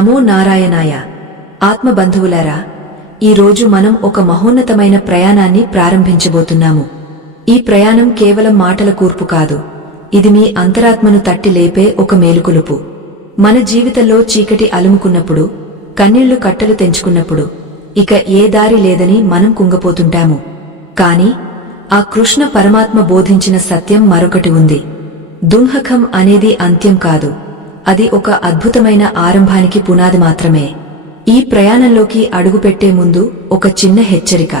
నమో నారాయణాయ. ఆత్మబంధువులారా, ఈరోజు మనం ఒక మహోన్నతమైన ప్రయాణాన్ని ప్రారంభించబోతున్నాము. ఈ ప్రయాణం కేవలం మాటల కూర్పు కాదు, ఇది మీ అంతరాత్మను తట్టి లేపే ఒక మేలుకొలుపు. మన జీవితంలో చీకటి అలుముకున్నప్పుడు, కన్నీళ్లు కట్టలు తెంచుకున్నప్పుడు, ఇక ఏ దారి లేదని మనం కుంగపోతుంటాము. కాని ఆ కృష్ణ పరమాత్మ బోధించిన సత్యం మరొకటి ఉంది. దుంహకం అనేది అంత్యం కాదు, అది ఒక అద్భుతమైన ఆరంభానికి పునాది మాత్రమే. ఈ ప్రయాణంలోకి అడుగుపెట్టే ముందు ఒక చిన్న హెచ్చరిక.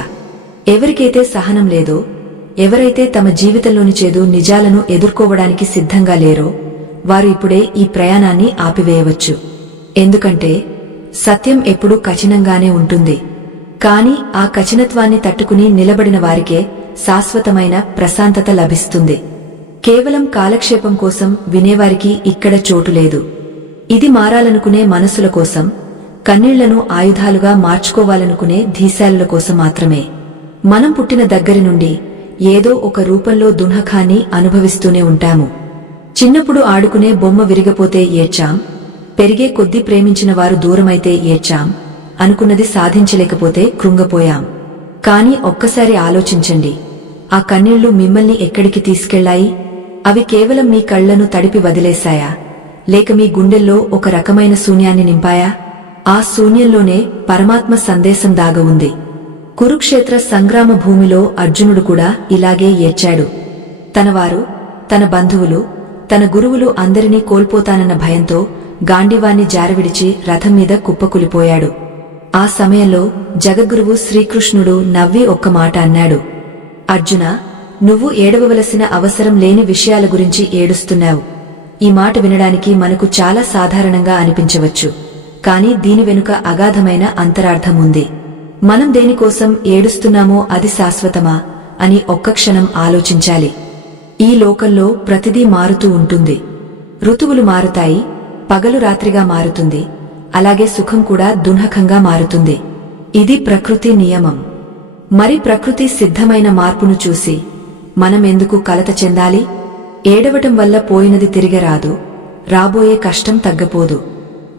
ఎవరికైతే సహనం లేదో, ఎవరైతే తమ జీవితంలోని చేదు నిజాలను ఎదుర్కోవడానికి సిద్ధంగా లేరో, వారు ఇప్పుడే ఈ ప్రయాణాన్ని ఆపివేయవచ్చు. ఎందుకంటే సత్యం ఎప్పుడూ కఠినంగానే ఉంటుంది, కాని ఆ కఠినత్వాన్ని తట్టుకుని నిలబడిన వారికే శాశ్వతమైన ప్రశాంతత లభిస్తుంది. కేవలం కాలక్షేపం కోసం వినేవారికి ఇక్కడ చోటు లేదు. ఇది మారాలనుకునే మనసుల కోసం, కన్నీళ్లను ఆయుధాలుగా మార్చుకోవాలనుకునే ధీశాలుల కోసం మాత్రమే. మనం పుట్టిన దగ్గరి నుండి ఏదో ఒక రూపంలో దుంహకాన్ని అనుభవిస్తూనే ఉంటాము. చిన్నప్పుడు ఆడుకునే బొమ్మ విరిగపోతే ఏడ్చాం, పెరిగే కొద్దీ ప్రేమించిన వారు దూరమైతే ఏడ్చాం, అనుకున్నది సాధించలేకపోతే కృంగపోయాం. కాని ఒక్కసారి ఆలోచించండి, ఆ కన్నీళ్లు మిమ్మల్ని ఎక్కడికి తీసుకెళ్లాయి? అవి కేవలం మీ కళ్లను తడిపి వదిలేశాయా, లేక మీ గుండెల్లో ఒక రకమైన శూన్యాన్ని నింపాయా? ఆ శూన్యంలోనే పరమాత్మ సందేశం దాగ ఉంది. కురుక్షేత్ర సంగ్రామ భూమిలో అర్జునుడు కూడా ఇలాగే ఏడ్చాడు. తనవారు, తన బంధువులు, తన గురువులు అందరినీ కోల్పోతానన్న భయంతో గాంధీవాన్ని జారవిడిచి రథం మీద కుప్పకులిపోయాడు. ఆ సమయంలో జగద్గురువు శ్రీకృష్ణుడు నవ్వి ఒక్క మాట అన్నాడు. అర్జునా, నువ్వు ఏడవవలసిన అవసరం లేని విషయాల గురించి ఏడుస్తున్నావు. ఈ మాట వినడానికి మనకు చాలా సాధారణంగా అనిపించవచ్చు, కాని దీని వెనుక అగాధమైన అంతరార్థం ఉంది. మనం దేనికోసం ఏడుస్తున్నామో అది శాశ్వతమా అని ఒక్క క్షణం ఆలోచించాలి. ఈ లోకంలో ప్రతిదీ మారుతూ ఉంటుంది. ఋతువులు మారుతాయి, పగలు రాత్రిగా మారుతుంది, అలాగే సుఖం కూడా దుంహకంగా మారుతుంది. ఇది ప్రకృతి నియమం. మరి ప్రకృతి సిద్ధమైన మార్పును చూసి మనమెందుకు కలత చెందాలి? ఏడవటం వల్ల పోయినది తిరిగరాదు, రాబోయే కష్టం తగ్గపోదు.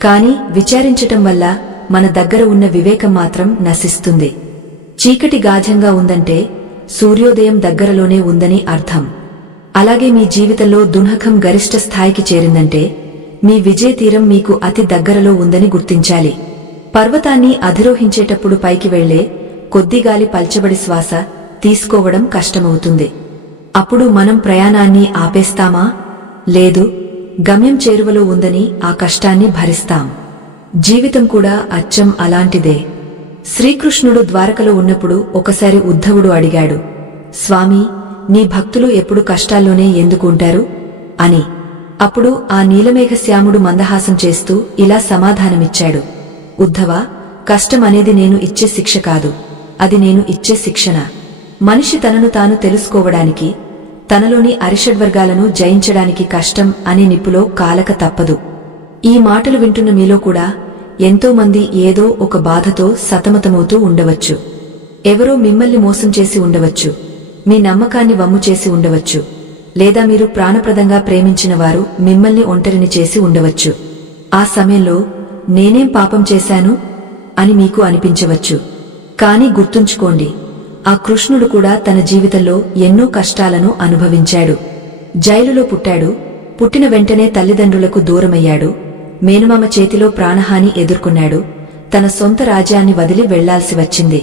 కాని విచారించటం వల్ల మన దగ్గర ఉన్న వివేకం మాత్రం నశిస్తుంది. చీకటి గాఢంగా ఉందంటే సూర్యోదయం దగ్గరలోనే ఉందని అర్థం. అలాగే మీ జీవితంలో దుంహకం గరిష్ట స్థాయికి చేరిందంటే మీ విజయతీరం మీకు అతి దగ్గరలో ఉందని గుర్తించాలి. పర్వతాన్ని అధిరోహించేటప్పుడు పైకి వెళ్లే కొద్దిగాలి పల్చబడి శ్వాస తీసుకోవడం కష్టమవుతుంది. అప్పుడు మనం ప్రయాణాన్ని ఆపేస్తామా? లేదు, గమ్యం చేరువలో ఉందని ఆ కష్టాన్ని భరిస్తాం. జీవితం కూడా అచ్చం అలాంటిదే. శ్రీకృష్ణుడు ద్వారకలో ఉన్నప్పుడు ఒకసారి ఉద్ధవుడు అడిగాడు, స్వామీ, నీ భక్తులు ఎప్పుడు కష్టాల్లోనే ఎందుకు ఉంటారు అని. అప్పుడు ఆ నీలమేఘశ్యాముడు మందహాసం చేస్తూ ఇలా సమాధానమిచ్చాడు, ఉద్ధవా, కష్టం అనేది నేను ఇచ్చే శిక్ష కాదు, అది నేను ఇచ్చే శిక్షణ. మనిషి తనను తాను తెలుసుకోవడానికి, తనలోని అరిషడ్వర్గాలను జయించడానికి కష్టం అనే నిప్పులో కాలక తప్పదు. ఈ మాటలు వింటున్న మీలో కూడా ఎంతో మంది ఏదో ఒక బాధతో సతమతమవుతూ ఉండవచ్చు. ఎవరో మిమ్మల్ని మోసం చేసి ఉండవచ్చు, మీ నమ్మకాన్ని వమ్ము చేసి ఉండవచ్చు, లేదా మీరు ప్రాణప్రదంగా ప్రేమించిన వారు మిమ్మల్ని ఒంటరిని చేసి ఉండవచ్చు. ఆ సమయంలో నేనేం పాపం చేశాను అని మీకు అనిపించవచ్చు. కాని గుర్తుంచుకోండి, ఆ కృష్ణుడు కూడా తన జీవితంలో ఎన్నో కష్టాలను అనుభవించాడు. జైలులో పుట్టాడు, పుట్టిన వెంటనే తల్లిదండ్రులకు దూరమయ్యాడు, మేనమామ చేతిలో ప్రాణహాని ఎదుర్కొన్నాడు, తన సొంత రాజ్యాన్ని వదిలి వెళ్లాల్సి వచ్చింది.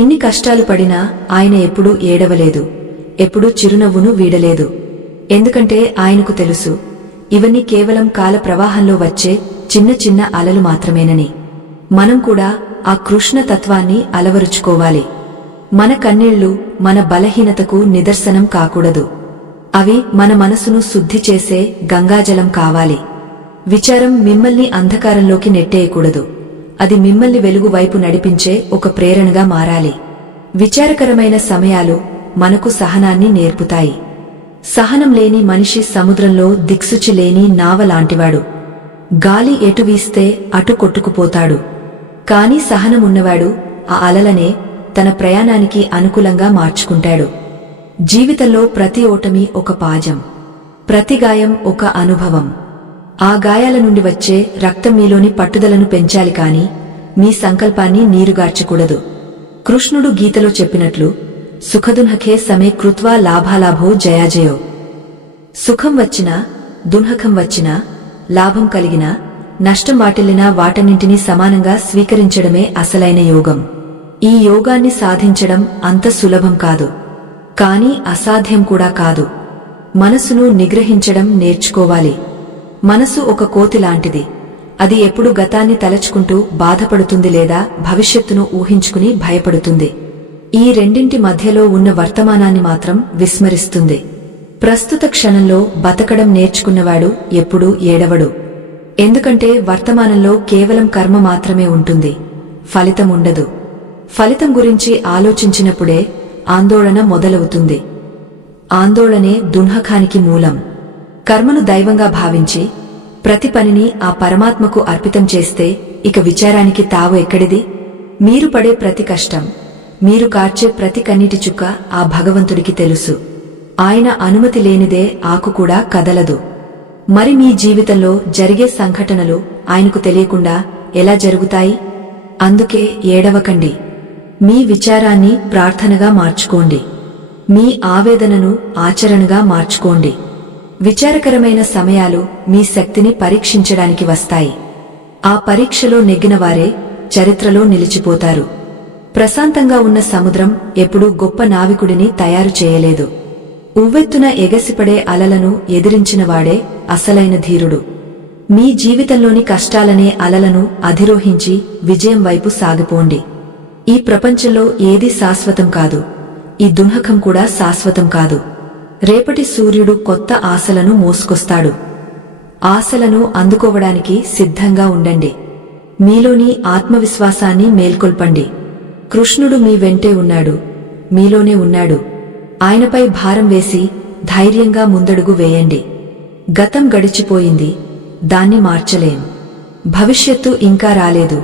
ఇన్ని కష్టాలు పడినా ఆయన ఎప్పుడూ ఏడవలేదు, ఎప్పుడూ చిరునవ్వును వీడలేదు. ఎందుకంటే ఆయనకు తెలుసు, ఇవన్నీ కేవలం కాల ప్రవాహంలో వచ్చే చిన్న చిన్న అలలు మాత్రమేనని. మనం కూడా ఆ కృష్ణ తత్వాన్ని అలవరుచుకోవాలి. మన కన్నీళ్లు మన బలహీనతకు నిదర్శనం కాకూడదు, అవి మన మనసును శుద్ధి చేసే గంగాజలం కావాలి. విచారం మిమ్మల్ని అంధకారంలోకి నెట్టేయకూడదు, అది మిమ్మల్ని వెలుగు వైపు నడిపించే ఒక ప్రేరణగా మారాలి. విచారకరమైన సమయాలు మనకు సహనాన్ని నేర్పుతాయి. సహనం లేని మనిషి సముద్రంలో దిక్సూచి లేని నావ లాంటివాడు. గాలి ఎటు వీస్తే అటు కొట్టుకుపోతాడు. కాని సహనమున్నవాడు ఆ అలలనే తన ప్రయాణానికి అనుకూలంగా మార్చుకుంటాడు. జీవితంలో ప్రతి ఓటమి ఒక పాఠం, ప్రతి గాయం ఒక అనుభవం. ఆ గాయాల నుండి వచ్చే రక్తం మీలోని పట్టుదలను పెంచాలి కాని మీ సంకల్పాన్ని నీరుగార్చకూడదు. కృష్ణుడు గీతలో చెప్పినట్లు సుఖదున్హఖే సమే కృత్వా లాభాలాభో జయాజయో. సుఖం వచ్చినా దున్హఖం వచ్చినా లాభం కలిగినా నష్టం వాటిల్లినా వాటన్నింటినీ సమానంగా స్వీకరించడమే అసలైన యోగం. ఈ యోగాన్ని సాధించడం అంత సులభం కాదు, కాని అసాధ్యం కూడా కాదు. మనసును నిగ్రహించడం నేర్చుకోవాలి. మనసు ఒక కోతి లాంటిది. అది ఎప్పుడు గతాన్ని తలచుకుంటూ బాధపడుతుంది లేదా భవిష్యత్తును ఊహించుకుని భయపడుతుంది. ఈ రెండింటి మధ్యలో ఉన్న వర్తమానాన్ని మాత్రం విస్మరిస్తుంది. ప్రస్తుత క్షణంలో బతకడం నేర్చుకున్నవాడు ఎప్పుడూ ఏడవడు. ఎందుకంటే వర్తమానంలో కేవలం కర్మ మాత్రమే ఉంటుంది, ఫలితం ఉండదు. ఫలితం గురించి ఆలోచించినప్పుడే ఆందోళన మొదలవుతుంది. ఆందోళనే దున్హఖానికి మూలం. కర్మను దైవంగా భావించి ప్రతి పనిని ఆ పరమాత్మకు అర్పితం చేస్తే ఇక విచారానికి తావు ఎక్కడిది? మీరు పడే ప్రతి కష్టం, మీరు కార్చే ప్రతి కన్నీటి చుక్క ఆ భగవంతుడికి తెలుసు. ఆయన అనుమతి లేనిదే ఆకు కూడా కదలదు. మరి మీ జీవితంలో జరిగే సంఘటనలు ఆయనకు తెలియకుండా ఎలా జరుగుతాయి? అందుకే ఏడవకండి. మీ విచారాన్ని ప్రార్థనగా మార్చుకోండి. మీ ఆవేదనను ఆచరణగా మార్చుకోండి. విచారకరమైన సమయాలు మీ శక్తిని పరీక్షించడానికి వస్తాయి. ఆ పరీక్షలో నెగ్గినవారే చరిత్రలో నిలిచిపోతారు. ప్రశాంతంగా ఉన్న సముద్రం ఎప్పుడూ గొప్ప నావికుడిని తయారు చేయలేదు. ఉవ్వెత్తున ఎగసిపడే అలలను ఎదిరించినవాడే అసలైన ధీరుడు. మీ జీవితంలోని కష్టాలనే అలలను అధిరోహించి విజయం వైపు సాగిపోండి. ఈ ప్రపంచంలో ఏదీ శాశ్వతం కాదు. ఈ దున్హఖం కూడా శాశ్వతం కాదు. రేపటి సూర్యుడు కొత్త ఆశలను మోసుకొస్తాడు. ఆశలను అందుకోవడానికి సిద్ధంగా ఉండండి. మీలోని ఆత్మవిశ్వాసాన్ని మేల్కొల్పండి. కృష్ణుడు మీ వెంటే ఉన్నాడు, మీలోనే ఉన్నాడు. ఆయనపై భారం వేసి ధైర్యంగా ముందడుగు వేయండి. గతం గడిచిపోయింది, దాన్ని మార్చలేం. భవిష్యత్తు ఇంకా రాలేదు,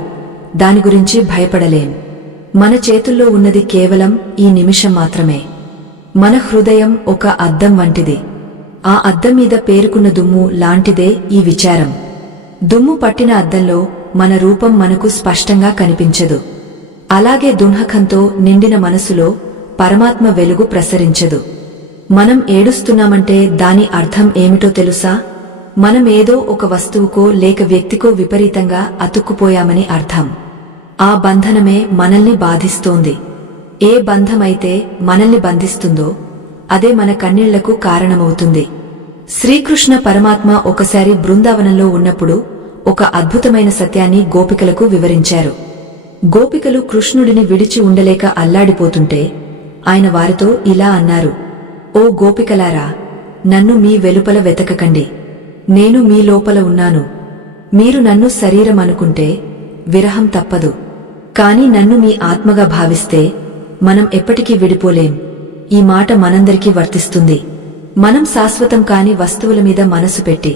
దాని గురించి భయపడలేం. మన చేతుల్లో ఉన్నది కేవలం ఈ నిమిషం మాత్రమే. మన హృదయం ఒక అద్దం వంటిది. ఆ అద్దం మీద పేరుకున్న దుమ్ము లాంటిదే ఈ విచారం. దుమ్ము పట్టిన అద్దంలో మన రూపం మనకు స్పష్టంగా కనిపించదు. అలాగే దున్హఖంతో నిండిన మనసులో పరమాత్మ వెలుగు ప్రసరించదు. మనం ఏడుస్తున్నామంటే దాని అర్థం ఏమిటో తెలుసా? మనం ఏదో ఒక వస్తువుకో లేక వ్యక్తికో విపరీతంగా అతుక్కుపోయామని అర్థం. ఆ బంధనమే మనల్ని బాధిస్తోంది. ఏ బంధమైతే మనల్ని బంధిస్తుందో అదే మన కన్నీళ్లకు కారణమవుతుంది. శ్రీకృష్ణ పరమాత్మ ఒకసారి బృందావనంలో ఉన్నప్పుడు ఒక అద్భుతమైన సత్యాన్ని గోపికలకు వివరించారు. గోపికలు కృష్ణుడిని విడిచి ఉండలేక అల్లాడిపోతుంటే ఆయన వారితో ఇలా అన్నారు: ఓ గోపికలారా, నన్ను మీ వెలుపల వెతకకండి, నేను మీ లోపల ఉన్నాను. మీరు నన్ను శరీరం అనుకుంటే విరహం తప్పదు, కాని నన్ను మీ ఆత్మగా భావిస్తే మనం ఎప్పటికీ విడిపోలేం. ఈ మాట మనందరికీ వర్తిస్తుంది. మనం శాశ్వతం కాని వస్తువుల మీద మనసు పెట్టి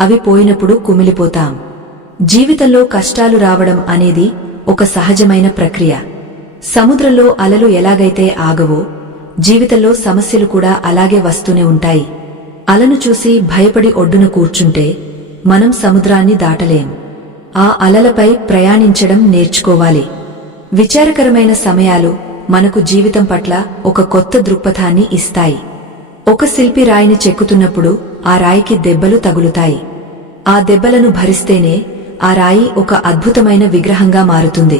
అవి పోయినప్పుడు కుమిలిపోతాం. జీవితంలో కష్టాలు రావడం అనేది ఒక సహజమైన ప్రక్రియ. సముద్రంలో అలలు ఎలాగైతే ఆగవో, జీవితంలో సమస్యలు కూడా అలాగే వస్తూనే ఉంటాయి. అలను చూసి భయపడి ఒడ్డున కూర్చుంటే మనం సముద్రాన్ని దాటలేం. ఆ అలలపై ప్రయాణించడం నేర్చుకోవాలి. విచారకరమైన సమయాలు మనకు జీవితం పట్ల ఒక కొత్త దృక్పథాన్ని ఇస్తాయి. ఒక శిల్పి రాయిని చెక్కుతున్నప్పుడు ఆ రాయికి దెబ్బలు తగులుతాయి. ఆ దెబ్బలను భరిస్తేనే ఆ రాయి ఒక అద్భుతమైన విగ్రహంగా మారుతుంది.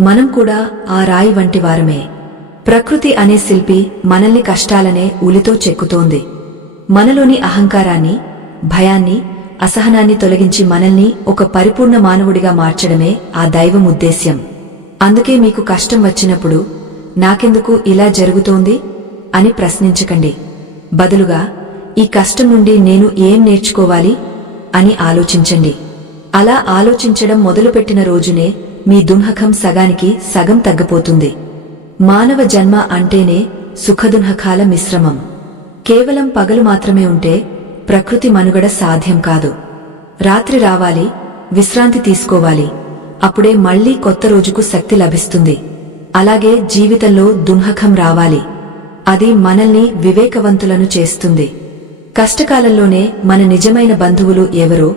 మనం కూడా ఆ రాయి వంటి వారమే. ప్రకృతి అనే శిల్పి మనల్ని కష్టాలనే ఉలితో చెక్కుతోంది. మనలోని అహంకారాన్ని, భయాన్ని, అసహనాన్ని తొలగించి మనల్ని ఒక పరిపూర్ణ మానవుడిగా మార్చడమే ఆ దైవం ఉద్దేశ్యం. అందుకే మీకు కష్టం వచ్చినప్పుడు నాకెందుకు ఇలా జరుగుతోంది అని ప్రశ్నించకండి. బదులుగా ఈ కష్టం నుండి నేను ఏం నేర్చుకోవాలి అని ఆలోచించండి. అలా ఆలోచించడం మొదలుపెట్టిన రోజునే మీ దున్హఖం సగానికి సగం తగ్గిపోతుంది. మానవ జన్మ అంటేనే సుఖదున్హఖాల మిశ్రమం. కేవలం పగలు మాత్రమే ఉంటే ప్రకృతి మనుగడ సాధ్యం కాదు. రాత్రి రావాలి, విశ్రాంతి తీసుకోవాలి. అప్పుడే మళ్లీ కొత్త రోజుకు శక్తి లభిస్తుంది. అలాగే జీవితంలో దున్హఖం రావాలి. అది మనల్ని వివేకవంతులను చేస్తుంది. కష్టకాలంలోనే మన నిజమైన బంధువులు ఎవరో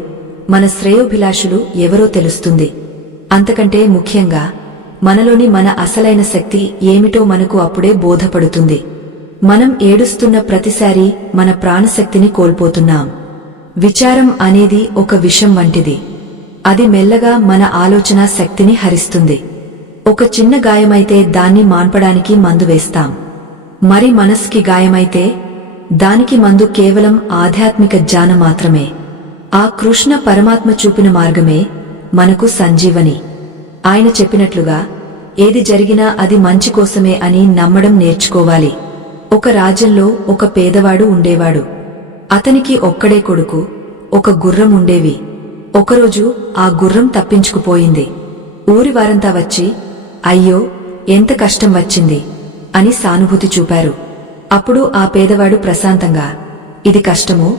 మన శ్రేయోభిలాషులు ఎవరో తెలుస్తుంది. అంతకంటే ముఖ్యంగా మనలోని మన అసలైన శక్తి ఏమిటో మనకు అప్పుడే బోధపడుతుంది. మనం ఏడుస్తున్న ప్రతిసారీ మన ప్రాణశక్తిని కోల్పోతున్నాం. విచారం అనేది ఒక విషం వంటిది. అది మెల్లగా మన ఆలోచనా శక్తిని హరిస్తుంది. ఒక చిన్న గాయమైతే దాన్ని మాన్పడానికి మందు వేస్తాం. మరి మనస్కి గాయమైతే దానికి మందు కేవలం ఆధ్యాత్మిక జ్ఞానం మాత్రమే. ఆ కృష్ణ పరమాత్మ చూపిన మార్గమే మనకు సంజీవని. ఆయన చెప్పినట్లుగా ఏది జరిగినా అది మంచి కోసమే అని నమ్మడం నేర్చుకోవాలి. ఒక రాజ్యంలో ఒక పేదవాడు ఉండేవాడు. అతనికి ఒక్కడే కొడుకు, ఒక గుర్రం ఉండేవి. ఒకరోజు ఆ గుర్రం తప్పించుకుపోయింది. ఊరివారంతా వచ్చి, అయ్యో ఎంత కష్టం వచ్చింది అని సానుభూతి చూపారు. అప్పుడు ఆ పేదవాడు ప్రశాంతంగా, ఇది కష్టమో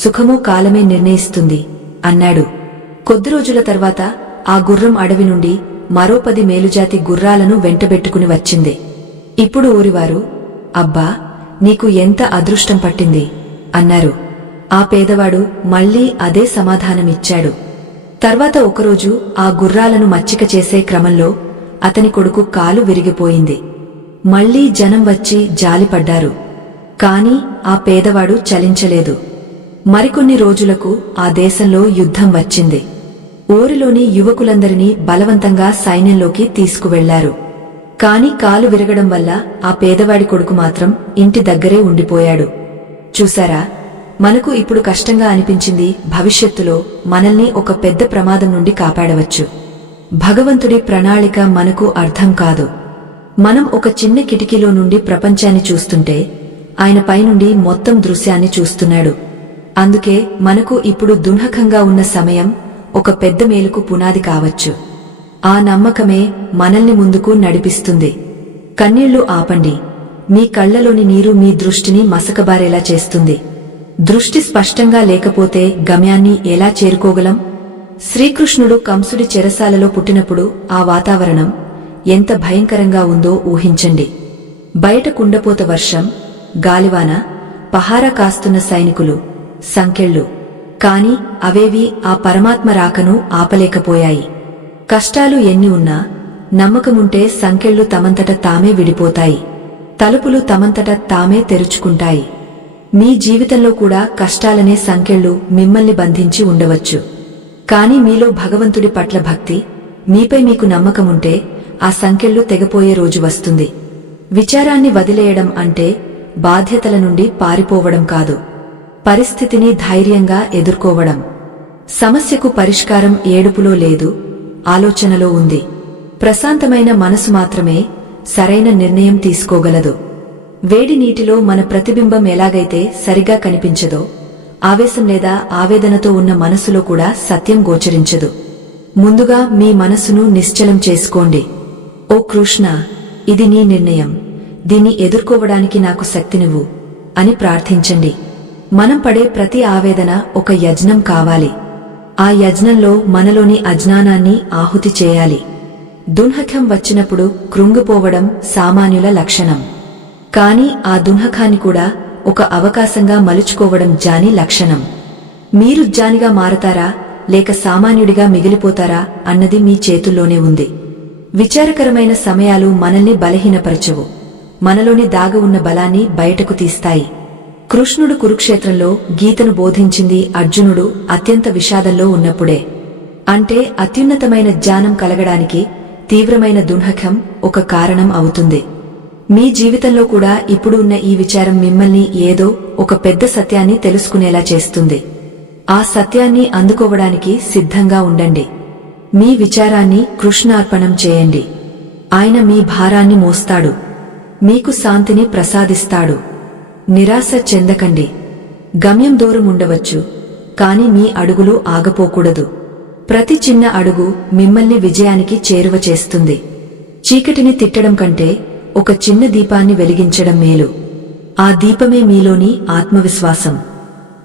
సుఖమో కాలమే నిర్ణయిస్తుంది అన్నాడు. కొద్ది రోజుల తర్వాత ఆ గుర్రం అడవి నుండి మరో 10 మేలుజాతి గుర్రాలను వెంటబెట్టుకుని వచ్చింది. ఇప్పుడు ఊరివారు, అబ్బా నీకు ఎంత అదృష్టం పట్టింది అన్నారు. ఆ పేదవాడు మళ్లీ అదే సమాధానమిచ్చాడు. తర్వాత ఒకరోజు ఆ గుర్రాలను మచ్చిక చేసే క్రమంలో అతని కొడుకు కాలు విరిగిపోయింది. మళ్లీ జనం వచ్చి జాలిపడ్డారు. కాని ఆ పేదవాడు చలించలేదు. మరికొన్ని రోజులకు ఆ దేశంలో యుద్ధం వచ్చింది. ఊరిలోని యువకులందరినీ బలవంతంగా సైన్యంలోకి తీసుకువెళ్లారు. కాని కాలు విరగడం వల్ల ఆ పేదవాడి కొడుకు మాత్రం ఇంటి దగ్గరే ఉండిపోయాడు. చూసారా, మనకు ఇప్పుడు కష్టంగా అనిపించింది భవిష్యత్తులో మనల్ని ఒక పెద్ద ప్రమాదం నుండి కాపాడవచ్చు. భగవంతుడి ప్రణాళిక మనకు అర్థం కాదు. మనం ఒక చిన్న కిటికీలో నుండి ప్రపంచాన్ని చూస్తుంటే ఆయన పైనుండి మొత్తం దృశ్యాన్ని చూస్తున్నాడు. అందుకే మనకు ఇప్పుడు దున్హకంగా ఉన్న సమయం ఒక పెద్ద మేలుకు పునాది కావచ్చు. ఆ నమ్మకమే మనల్ని ముందుకు నడిపిస్తుంది. కన్నీళ్లు ఆపండి. మీ కళ్లలోని నీరు మీ దృష్టిని మసకబారేలా చేస్తుంది. దృష్టి స్పష్టంగా లేకపోతే గమ్యాన్ని ఎలా చేరుకోగలం? శ్రీకృష్ణుడు కంసుడి చెరసాలలో పుట్టినప్పుడు ఆ వాతావరణం ఎంత భయంకరంగా ఉందో ఊహించండి. బయట కుండపోత వర్షం, గాలివాన, పహారా కాస్తున్న సైనికులు, సంకెళ్ళు. కాని అవేవి ఆ పరమాత్మ రాకను ఆపలేకపోయాయి. కష్టాలు ఎన్ని ఉన్నా నమ్మకముంటే సంకెళ్ళు తమంతట తామే విడిపోతాయి. తలుపులు తమంతట తామే తెరుచుకుంటాయి. మీ జీవితంలో కూడా కష్టాలనే సంకెళ్ళు మిమ్మల్ని బంధించి ఉండవచ్చు. కాని మీలో భగవంతుడి పట్ల భక్తి, మీపై మీకు నమ్మకముంటే ఆ సంకెళ్ళు తెగపోయే రోజు వస్తుంది. విచారాన్ని వదిలేయడం అంటే బాధ్యతల నుండి పారిపోవడం కాదు, పరిస్థితిని ధైర్యంగా ఎదుర్కోవడం. సమస్యకు పరిష్కారం ఏడుపులో లేదు, ఆలోచనలో ఉంది. ప్రశాంతమైన మనసు మాత్రమే సరైన నిర్ణయం తీసుకోగలదు. వేడి నీటిలో మన ప్రతిబింబం ఎలాగైతే సరిగా కనిపించదో, ఆవేశం లేదా ఆవేదనతో ఉన్న మనసులో కూడా సత్యం గోచరించదు. ముందుగా మీ మనసును నిశ్చలం చేసుకోండి. ఓ కృష్ణ, ఇది నీ నిర్ణయం, దీన్ని ఎదుర్కోవడానికి నాకు శక్తినివ్వు అని ప్రార్థించండి. మనం పడే ప్రతి ఆవేదన ఒక యజ్ఞం కావాలి. ఆ యజ్ఞంలో మనలోని అజ్ఞానాన్ని ఆహుతి చేయాలి. దున్హకం వచ్చినప్పుడు కృంగిపోవడం సామాన్యుల లక్షణం. కాని ఆ దున్హకాన్ని కూడా ఒక అవకాశంగా మలుచుకోవడం జ్ఞాని లక్షణం. మీరు జ్ఞానిగా మారతారా లేక సామాన్యుడిగా మిగిలిపోతారా అన్నది మీ చేతుల్లోనే ఉంది. విచారకరమైన సమయాలు మనల్ని బలహీనపరచవు, మనలోని దాగి ఉన్న బలాన్ని బయటకు తీస్తాయి. కృష్ణుడు కురుక్షేత్రంలో గీతను బోధించింది అర్జునుడు అత్యంత విషాదంలో ఉన్నప్పుడే. అంటే అత్యున్నతమైన జ్ఞానం కలగడానికి తీవ్రమైన దున్హకం ఒక కారణం అవుతుంది. మీ జీవితంలో కూడా ఇప్పుడు ఉన్న ఈ విచారం మిమ్మల్ని ఏదో ఒక పెద్ద సత్యాన్ని తెలుసుకునేలా చేస్తుంది. ఆ సత్యాన్ని అందుకోవడానికి సిద్ధంగా ఉండండి. మీ విచారాన్ని కృష్ణార్పణం చేయండి. ఆయన మీ భారాన్ని మోస్తాడు, మీకు శాంతిని ప్రసాదిస్తాడు. నిరాశ చెందకండి. గమ్యం దూరం ఉండవచ్చు, కాని మీ అడుగులు ఆగపోకూడదు. ప్రతి చిన్న అడుగు మిమ్మల్ని విజయానికి చేరువ చేస్తుంది. చీకటిని తిట్టడం కంటే ఒక చిన్న దీపాన్ని వెలిగించడం మేలు. ఆ దీపమే మీలోని ఆత్మవిశ్వాసం.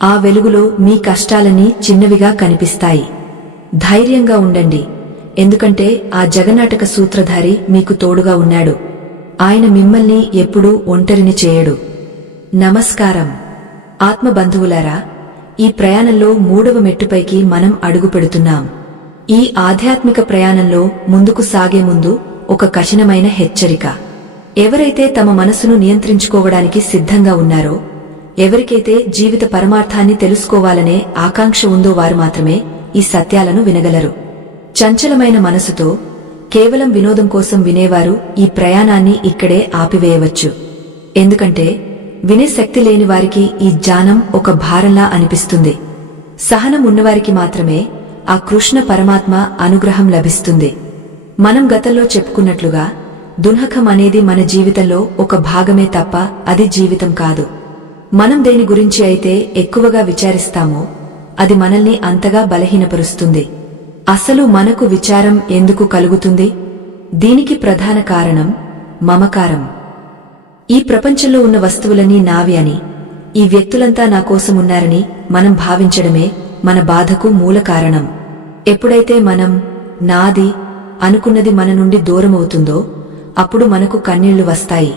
ఆ వెలుగులో మీ కష్టాలన్నీ చిన్నవిగా కనిపిస్తాయి. ధైర్యంగా ఉండండి, ఎందుకంటే ఆ జగన్నాటక సూత్రధారి మీకు తోడుగా ఉన్నాడు. ఆయన మిమ్మల్ని ఎప్పుడూ ఒంటరిని చేయడు. నమస్కారం ఆత్మబంధువులారా, ఈ ప్రయాణంలో 3వ మెట్టుపైకి మనం అడుగుపెడుతున్నాం. ఈ ఆధ్యాత్మిక ప్రయాణంలో ముందుకు సాగే ముందు ఒక కఠినమైన హెచ్చరిక. ఎవరైతే తమ మనసును నియంత్రించుకోవడానికి సిద్ధంగా ఉన్నారో, ఎవరికైతే జీవిత పరమార్థాన్ని తెలుసుకోవాలనే ఆకాంక్ష ఉందో వారు మాత్రమే ఈ సత్యాలను వినగలరు. చంచలమైన మనసుతో కేవలం వినోదం కోసం వినేవారు ఈ ప్రయాణాన్ని ఇక్కడే ఆపివేయవచ్చు. ఎందుకంటే వినే శక్తి లేని వారికి ఈ జ్ఞానం ఒక భారంలా అనిపిస్తుంది. సహనం ఉన్నవారికి మాత్రమే ఆ కృష్ణ పరమాత్మ అనుగ్రహం లభిస్తుంది. మనం గతంలో చెప్పుకున్నట్లుగా దున్హకం అనేది మన జీవితంలో ఒక భాగమే తప్ప అది జీవితం కాదు. మనం దేని గురించి అయితే ఎక్కువగా విచారిస్తామో అది మనల్ని అంతగా బలహీనపరుస్తుంది. అసలు మనకు విచారం ఎందుకు కలుగుతుంది? దీనికి ప్రధాన కారణం మమకారం. ఈ ప్రపంచంలో ఉన్న వస్తువులన్నీ నావి అని, ఈ వ్యక్తులంతా నా కోసమున్నారని మనం భావించడమే మన బాధకు మూల కారణం. ఎప్పుడైతే మనం నాది అనుకున్నది మన నుండి దూరమవుతుందో అప్పుడు మనకు కన్నీళ్లు వస్తాయి.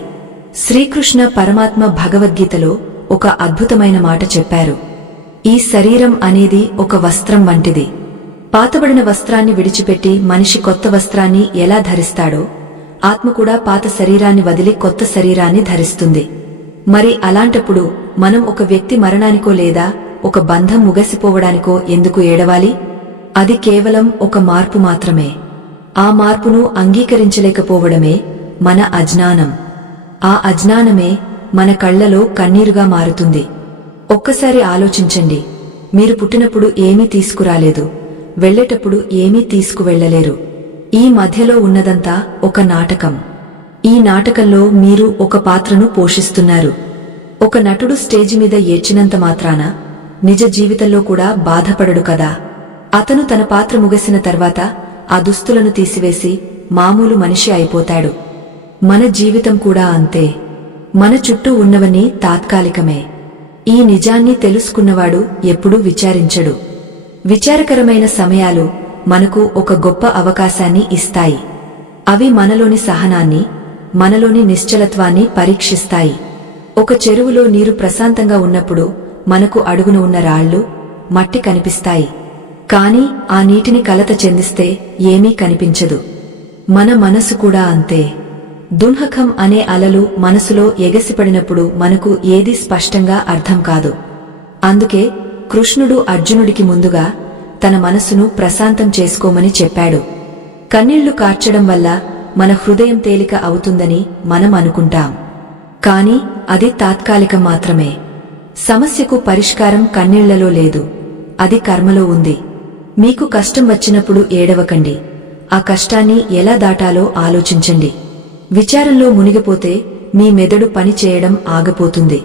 శ్రీకృష్ణ పరమాత్మ భగవద్గీతలో ఒక అద్భుతమైన మాట చెప్పారు. ఈ శరీరం అనేది ఒక వస్త్రం వంటిది. పాతబడిన వస్త్రాన్ని విడిచిపెట్టి మనిషి కొత్త వస్త్రాన్ని ఎలా ధరిస్తాడో, ఆత్మ కూడా పాత శరీరాన్ని వదిలి కొత్త శరీరాన్ని ధరిస్తుంది. మరి అలాంటప్పుడు మనం ఒక వ్యక్తి మరణానికో లేదా ఒక బంధం ముగసిపోవడానికో ఎందుకు ఏడవాలి? అది కేవలం ఒక మార్పు మాత్రమే. ఆ మార్పును అంగీకరించలేకపోవడమే మన అజ్ఞానం. ఆ అజ్ఞానమే మన కళ్లలో కన్నీరుగా మారుతుంది. ఒక్కసారి ఆలోచించండి. మీరు పుట్టినప్పుడు ఏమీ తీసుకురాలేదు, వెళ్లేటప్పుడు ఏమీ తీసుకువెళ్లలేరు. ఈ మధ్యలో ఉన్నదంతా ఒక నాటకం. ఈ నాటకంలో మీరు ఒక పాత్రను పోషిస్తున్నారు. ఒక నటుడు స్టేజి మీద ఏడ్చినంత మాత్రాన నిజ జీవితంలో కూడా బాధపడడు కదా. అతను తన పాత్ర ముగిసిన తర్వాత ఆ దుస్తులను తీసివేసి మామూలు మనిషి అయిపోతాడు. మన జీవితం కూడా అంతే. మన చుట్టూ ఉన్నవన్నీ తాత్కాలికమే. ఈ నిజాన్ని తెలుసుకున్నవాడు ఎప్పుడూ విచారించడు. విచారకరమైన సమయాలు మనకు ఒక గొప్ప అవకాశాన్ని ఇస్తాయి. అవి మనలోని సహనాన్ని, మనలోని నిశ్చలత్వాన్ని పరీక్షిస్తాయి. ఒక చెరువులో నీరు ప్రశాంతంగా ఉన్నప్పుడు మనకు అడుగున ఉన్న రాళ్లు, మట్టి కనిపిస్తాయి. కాని ఆ నీటిని కలత చెందిస్తే ఏమీ కనిపించదు. మన మనసు కూడా అంతే. దున్హకం అనే అలలు మనసులో ఎగసిపడినప్పుడు మనకు ఏదీ స్పష్టంగా అర్థం కాదు. అందుకే కృష్ణుడు అర్జునుడికి ముందుగా తన మనసును ప్రశాంతం చేసుకోమని చెప్పాడు. కన్నీళ్లు కార్చడం వల్ల మన హృదయం తేలిక అవుతుందని మనం అనుకుంటాం. కాని అది తాత్కాలికం మాత్రమే. సమస్యకు పరిష్కారం కన్నీళ్లలో లేదు, అది కర్మలో ఉంది. మీకు కష్టం వచ్చినప్పుడు ఏడవకండి. ఆ కష్టాన్ని ఎలా దాటాలో ఆలోచించండి. విచారంలో మునిగిపోతే మీ మెదడు పని చేయడం ఆగిపోతుంది.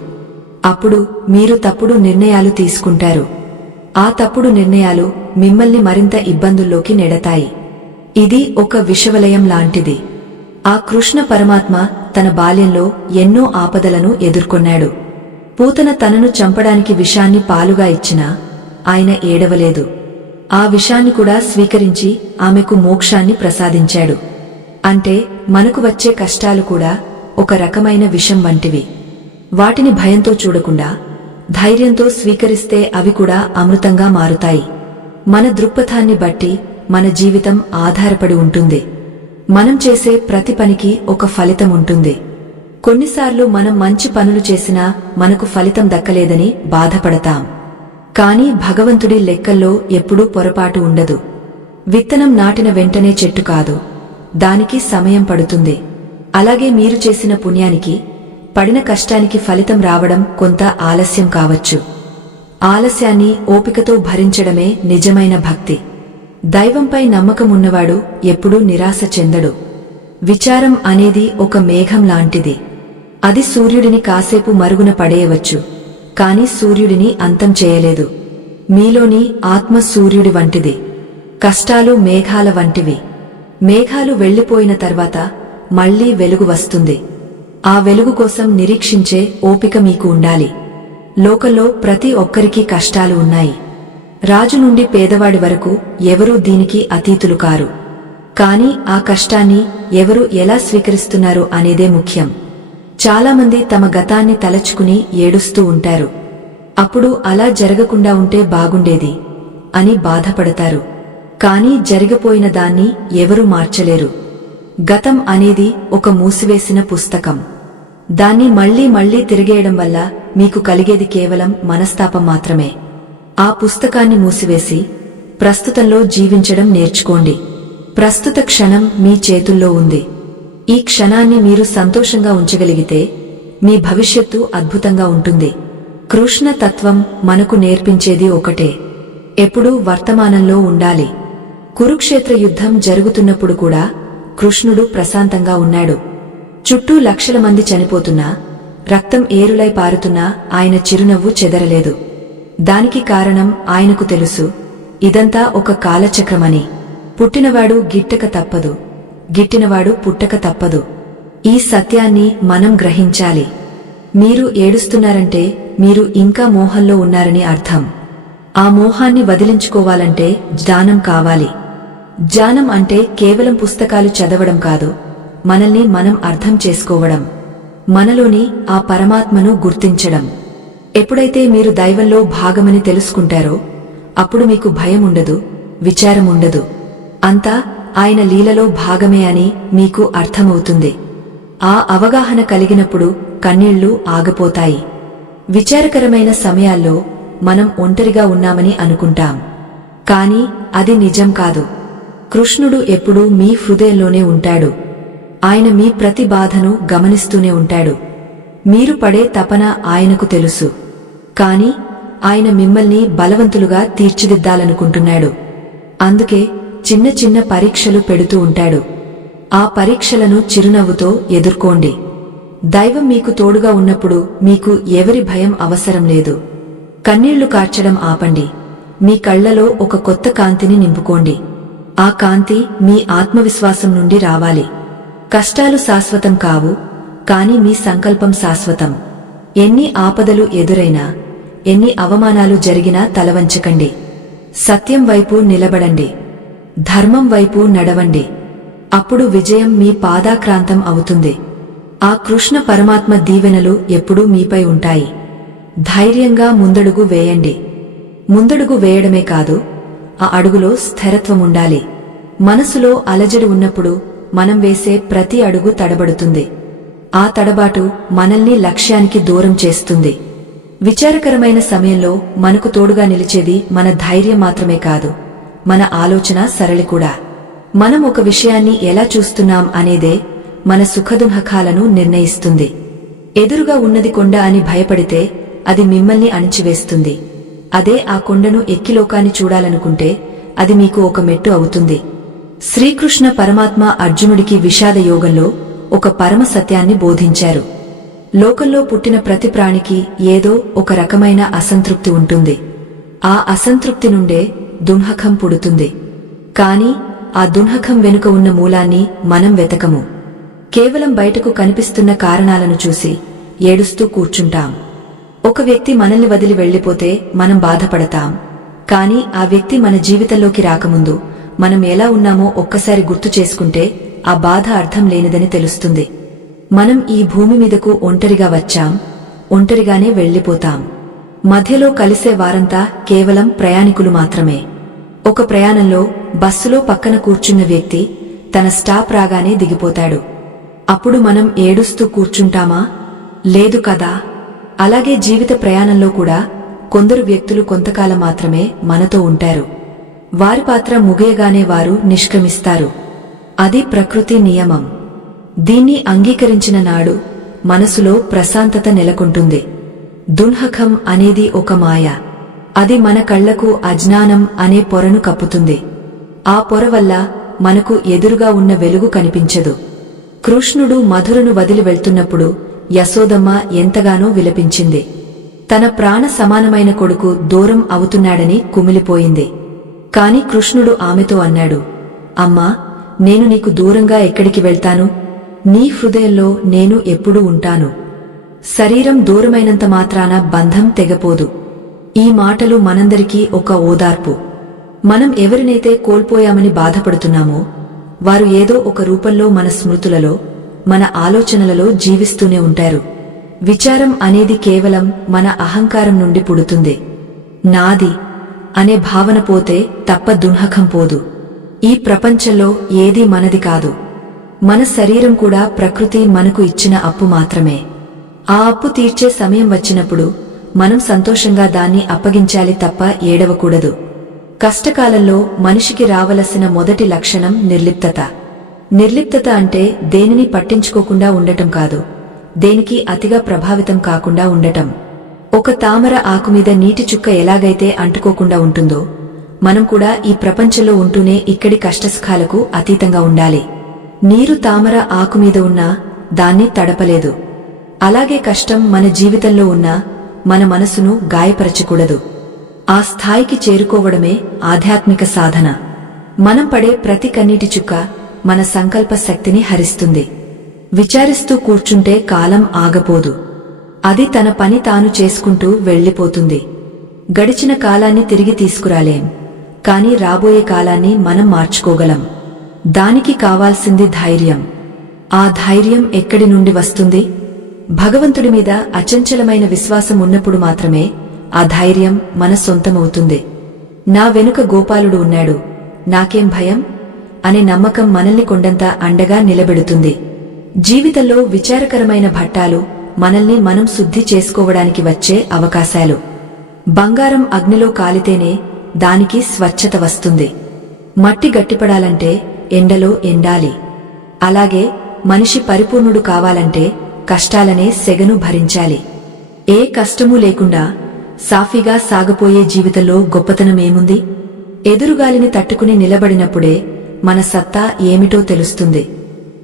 అప్పుడు మీరు తప్పుడు నిర్ణయాలు తీసుకుంటారు. ఆ తప్పుడు నిర్ణయాలు మిమ్మల్ని మరింత ఇబ్బందుల్లోకి నెడతాయి. ఇది ఒక విషవలయం లాంటిది. ఆ కృష్ణ పరమాత్మ తన బాల్యంలో ఎన్నో ఆపదలను ఎదుర్కొన్నాడు. పూతన తనను చంపడానికి విషాన్ని పాలుగా ఇచ్చినా ఆయన ఏడవలేదు. ఆ విషాన్ని కూడా స్వీకరించి ఆమెకు మోక్షాన్ని ప్రసాదించాడు. అంటే మనకు వచ్చే కష్టాలు కూడా ఒక రకమైన విషం వంటివి. వాటిని భయంతో చూడకుండా ధైర్యంతో స్వీకరిస్తే అవి కూడా అమృతంగా మారుతాయి. మన దృక్పథాన్ని బట్టి మన జీవితం ఆధారపడి ఉంటుంది. మనం చేసే ప్రతి పనికి ఒక ఫలితం ఉంటుంది. కొన్నిసార్లు మనం మంచి పనులు చేసినా మనకు ఫలితం దక్కలేదని బాధపడతాం. కాని భగవంతుడి లెక్కల్లో ఎప్పుడూ పొరపాటు ఉండదు. విత్తనం నాటిన వెంటనే చెట్టు కాదు, దానికి సమయం పడుతుంది. అలాగే మీరు చేసిన పుణ్యానికి, పడిన కష్టానికి ఫలితం రావడం కొంత ఆలస్యం కావచ్చు. ఆలస్యాన్ని ఓపికతో భరించడమే నిజమైన భక్తి. దైవంపై నమ్మకం ఉన్నవాడు ఎప్పుడూ నిరాశ చెందడు. విచారం అనేది ఒక మేఘం లాంటిది. అది సూర్యుడిని కాసేపు మరుగున పడేయవచ్చు, కాని సూర్యుడిని అంతం చేయలేదు. మీలోని ఆత్మ సూర్యుడి వంటిది. కష్టాలు మేఘాల వంటివి. మేఘాలు వెళ్లిపోయిన తర్వాత మళ్లీ వెలుగు వస్తుంది. ఆ వెలుగు కోసం నిరీక్షించే ఓపిక మీకు ఉండాలి. లోకంలో ప్రతి ఒక్కరికీ కష్టాలు ఉన్నాయి. రాజు నుండి పేదవాడి వరకు ఎవరూ దీనికి అతీతులు కారు. కాని ఆ కష్టాన్ని ఎవరు ఎలా స్వీకరిస్తున్నారు అనేదే ముఖ్యం. చాలామంది తమ గతాన్ని తలచుకుని ఏడుస్తూ ఉంటారు. అప్పుడు అలా జరగకుండా ఉంటే బాగుండేది అని బాధపడతారు. కానీ జరిగిపోయిన దాన్ని ఎవరూ మార్చలేరు. గతం అనేది ఒక మూసివేసిన పుస్తకం. దాన్ని మళ్లీ మళ్లీ తిరిగేయడం వల్ల మీకు కలిగేది కేవలం మనస్తాపం మాత్రమే. ఆ పుస్తకాన్ని మూసివేసి ప్రస్తుతంలో జీవించడం నేర్చుకోండి. ప్రస్తుత క్షణం మీ చేతుల్లో ఉంది. ఈ క్షణాన్ని మీరు సంతోషంగా ఉంచగలిగితే మీ భవిష్యత్తు అద్భుతంగా ఉంటుంది. కృష్ణ తత్వం మనకు నేర్పించేది ఒకటే, ఎప్పుడూ వర్తమానంలో ఉండాలి. కురుక్షేత్ర యుద్ధం జరుగుతున్నప్పుడు కూడా కృష్ణుడు ప్రశాంతంగా ఉన్నాడు. చుట్టూ లక్షల మంది చనిపోతున్నా, రక్తం ఏరులై పారుతున్నా ఆయన చిరునవ్వు చెదరలేదు. దానికి కారణం ఆయనకు తెలుసు, ఇదంతా ఒక కాలచక్రమని. పుట్టినవాడు గిట్టక తప్పదు, గిట్టినవాడు పుట్టక తప్పదు. ఈ సత్యాన్ని మనం గ్రహించాలి. మీరు ఏడుస్తున్నారంటే మీరు ఇంకా మోహంలో ఉన్నారని అర్థం. ఆ మోహాన్ని వదిలించుకోవాలంటే జ్ఞానం కావాలి. జ్ఞానం అంటే కేవలం పుస్తకాలు చదవడం కాదు, మనల్ని మనం అర్థం చేసుకోవడం, మనలోని ఆ పరమాత్మను గుర్తించడం. ఎప్పుడైతే మీరు దైవంలో భాగమని తెలుసుకుంటారో అప్పుడు మీకు భయం ఉండదు, విచారం ఉండదు. అంతా ఆయన లీలలో భాగమే అని మీకు అర్థమవుతుంది. ఆ అవగాహన కలిగినప్పుడు కన్నీళ్లు ఆగిపోతాయి. విచారకరమైన సమయాల్లో మనం ఒంటరిగా ఉన్నామని అనుకుంటాం, కాని అది నిజం కాదు. కృష్ణుడు ఎప్పుడూ మీ హృదయంలోనే ఉంటాడు. ఆయన మీ ప్రతి బాధను గమనిస్తూనే ఉంటాడు. మీరు పడే తపన ఆయనకు తెలుసు, కాని ఆయన మిమ్మల్ని బలవంతులుగా తీర్చిదిద్దాలనుకుంటున్నాడు. అందుకే చిన్న చిన్న పరీక్షలు పెడుతూ ఉంటాడు. ఆ పరీక్షలను చిరునవ్వుతో ఎదుర్కోండి. దైవం మీకు తోడుగా ఉన్నప్పుడు మీకు ఎవరి భయం అవసరం లేదు. కన్నీళ్లు కార్చడం ఆపండి. మీ కళ్లలో ఒక కొత్త కాంతిని నింపుకోండి. ఆ కాంతి మీ ఆత్మవిశ్వాసం నుండి రావాలి. కష్టాలు శాశ్వతం కావు, కాని మీ సంకల్పం శాశ్వతం. ఎన్ని ఆపదలు ఎదురైనా, ఎన్ని అవమానాలు జరిగినా తలవంచకండి. సత్యం వైపు నిలబడండి. ధర్మం వైపు నడవండి. అప్పుడు విజయం మీ పాదాక్రాంతం అవుతుంది. ఆ కృష్ణ పరమాత్మ దీవెనలు ఎప్పుడూ మీపై ఉంటాయి. ధైర్యంగా ముందడుగు వేయండి. ముందడుగు వేయడమే కాదు, ఆ అడుగులో స్థిరత్వముండాలి. మనసులో అలజడి ఉన్నప్పుడు మనం వేసే ప్రతి అడుగు తడబడుతుంది. ఆ తడబాటు మనల్ని లక్ష్యానికి దూరం చేస్తుంది. విచారకరమైన సమయంలో మనకు తోడుగా నిలిచేది మన ధైర్యం మాత్రమే కాదు, మన ఆలోచన సరళి కూడా. మనం ఒక విషయాన్ని ఎలా చూస్తున్నాం అనేదే మన సుఖదుఃఖాలను నిర్ణయిస్తుంది. ఎదురుగా ఉన్నది కొండ అని భయపడితే అది మిమ్మల్ని అణిచివేస్తుంది. అదే ఆ కొండను ఎక్కి లోకాన్ని చూడాలనుకుంటే అది మీకు ఒక మెట్టు అవుతుంది. శ్రీకృష్ణ పరమాత్మ అర్జునుడికి విషాద యోగంలో ఒక పరమ సత్యాన్ని బోధించారు. లోకంలో పుట్టిన ప్రతి ప్రాణికి ఏదో ఒక రకమైన అసంతృప్తి ఉంటుంది. ఆ అసంతృప్తి నుండే దుఃఖం పుడుతుంది. కాని ఆ దుఃఖం వెనుక ఉన్న మూలాన్ని మనం వెతకము. కేవలం బయటకు కనిపిస్తున్న కారణాలను చూసి ఏడుస్తూ కూర్చుంటాం. ఒక వ్యక్తి మనల్ని వదిలి వెళ్లిపోతే మనం బాధపడతాం. కాని ఆ వ్యక్తి మన జీవితంలోకి రాకముందు మనం ఎలా ఉన్నామో ఒక్కసారి గుర్తు చేసుకుంటే ఆ బాధ అర్థం లేనిదని తెలుస్తుంది. మనం ఈ భూమి మీదకు ఒంటరిగా వచ్చాం, ఒంటరిగానే వెళ్లిపోతాం. మధ్యలో కలిసే వారంతా కేవలం ప్రయాణికులు మాత్రమే. ఒక ప్రయాణంలో బస్సులో పక్కన కూర్చున్న వ్యక్తి తన స్టాప్ రాగానే దిగిపోతాడు. అప్పుడు మనం ఏడుస్తూ కూర్చుంటామా? లేదు కదా. అలాగే జీవిత ప్రయాణంలో కూడా కొందరు వ్యక్తులు కొంతకాలం మాత్రమే మనతో ఉంటారు. వారి పాత్ర ముగియగానే వారు నిష్క్రమిస్తారు. అది ప్రకృతి నియమం. దీన్ని అంగీకరించిన నాడు మనసులో ప్రశాంతత నెలకొంటుంది. దుఃఖం అనేది ఒక మాయ. అది మన కళ్లకు అజ్ఞానం అనే పొరను కప్పుతుంది. ఆ పొర వల్ల మనకు ఎదురుగా ఉన్న వెలుగు కనిపించదు. కృష్ణుడు మధురను వదిలి వెళ్తున్నప్పుడు యశోదమ్మ ఎంతగానో విలపించింది. తన ప్రాణ సమానమైన కొడుకు దూరం అవుతున్నాడని కుమిలిపోయింది. కాని కృష్ణుడు ఆమెతో అన్నాడు, అమ్మా, నేను నీకు దూరంగా ఎక్కడికి వెళ్తాను? నీ హృదయంలో నేను ఎప్పుడూ ఉంటాను. శరీరం దూరమైనంత మాత్రాన బంధం తెగపోదు. ఈ మాటలు మనందరికీ ఒక ఓదార్పు. మనం ఎవరినైతే కోల్పోయామని బాధపడుతున్నామో వారు ఏదో ఒక రూపంలో మన స్మృతులలో, మన ఆలోచనలలో జీవిస్తూనే ఉంటారు. విచారం అనేది కేవలం మన అహంకారం నుండి పుడుతుంది. నాది అనే భావన పోతే తప్ప దున్హకం పోదు. ఈ ప్రపంచంలో ఏదీ మనది కాదు. మన శరీరం కూడా ప్రకృతి మనకు ఇచ్చిన అప్పు మాత్రమే. ఆ అప్పు తీర్చే సమయం వచ్చినప్పుడు మనం సంతోషంగా దాన్ని అప్పగించాలి తప్ప ఏడవకూడదు. కష్టకాలంలో మనిషికి రావలసిన మొదటి లక్షణం నిర్లిప్తత. నిర్లిప్తత అంటే దేనిని పట్టించుకోకుండా ఉండటం కాదు, దేనికి అతిగా ప్రభావితం కాకుండా ఉండటం. ఒక తామర ఆకుమీద నీటి చుక్క ఎలాగైతే అంటుకోకుండా ఉంటుందో, మనం కూడా ఈ ప్రపంచంలో ఉంటూనే ఇక్కడి కష్టసుఖాలకు అతీతంగా ఉండాలి. నీరు తామర ఆకుమీద ఉన్నా దాన్ని తడపలేదు. అలాగే కష్టం మన జీవితంలో ఉన్నా మన మనసును గాయపరచకూడదు. ఆ స్థాయికి చేరుకోవడమే ఆధ్యాత్మిక సాధన. మనం పడే ప్రతి కన్నీటి చుక్క మన సంకల్ప శక్తిని హరిస్తుంది. విచారిస్తూ కూర్చుంటే కాలం ఆగపోదు. అది తన పని తాను చేసుకుంటూ వెళ్లిపోతుంది. గడిచిన కాలాన్ని తిరిగి తీసుకురాలేం, కాని రాబోయే కాలాన్ని మనం మార్చుకోగలం. దానికి కావాల్సింది ధైర్యం. ఆ ధైర్యం ఎక్కడి నుండి వస్తుంది? భగవంతుడి మీద అచంచలమైన విశ్వాసం ఉన్నప్పుడు మాత్రమే ఆ ధైర్యం మన సొంతమవుతుంది. నా వెనుక గోపాలుడు ఉన్నాడు, నాకేం భయం అనే నమ్మకం మనల్ని కొండంత అండగా నిలబెడుతుంది. జీవితంలో విచారకరమైన భట్టాలు మనల్ని మనం శుద్ధి చేసుకోవడానికి వచ్చే అవకాశాలు. బంగారం అగ్నిలో కాలితేనే దానికి స్వచ్ఛత వస్తుంది. మట్టి గట్టిపడాలంటే ఎండలో ఎండాలి. అలాగే మనిషి పరిపూర్ణుడు కావాలంటే కష్టాలనే సెగను భరించాలి. ఏ కష్టమూ లేకుండా సాఫీగా సాగపోయే జీవితంలో గొప్పతనమేముంది? ఎదురుగాలిని తట్టుకుని నిలబడినప్పుడే మన సత్తా ఏమిటో తెలుస్తుంది.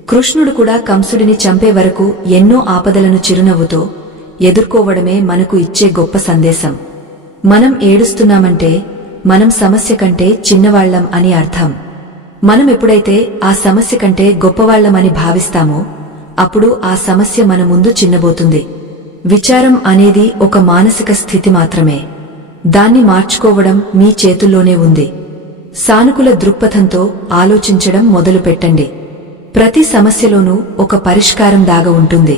కృష్ణుడు కూడా కంసుడిని చంపే వరకు ఎన్నో ఆపదలను చిరునవ్వుతో ఎదుర్కోవడమే మనకు ఇచ్చే గొప్ప సందేశం. మనం ఏడుస్తున్నామంటే మనం సమస్య కంటే చిన్నవాళ్లం అని అర్థం. మనం ఎప్పుడైతే ఆ సమస్య కంటే గొప్పవాళ్లమని భావిస్తామో అప్పుడు ఆ సమస్య మన ముందు చిన్నబోతుంది. విచారం అనేది ఒక మానసిక స్థితి మాత్రమే. దాన్ని మార్చుకోవడం మీ చేతుల్లోనే ఉంది. సానుకూల దృక్పథంతో ఆలోచించడం మొదలుపెట్టండి. ప్రతి సమస్యలోనూ ఒక పరిష్కారం దాగ ఉంటుంది.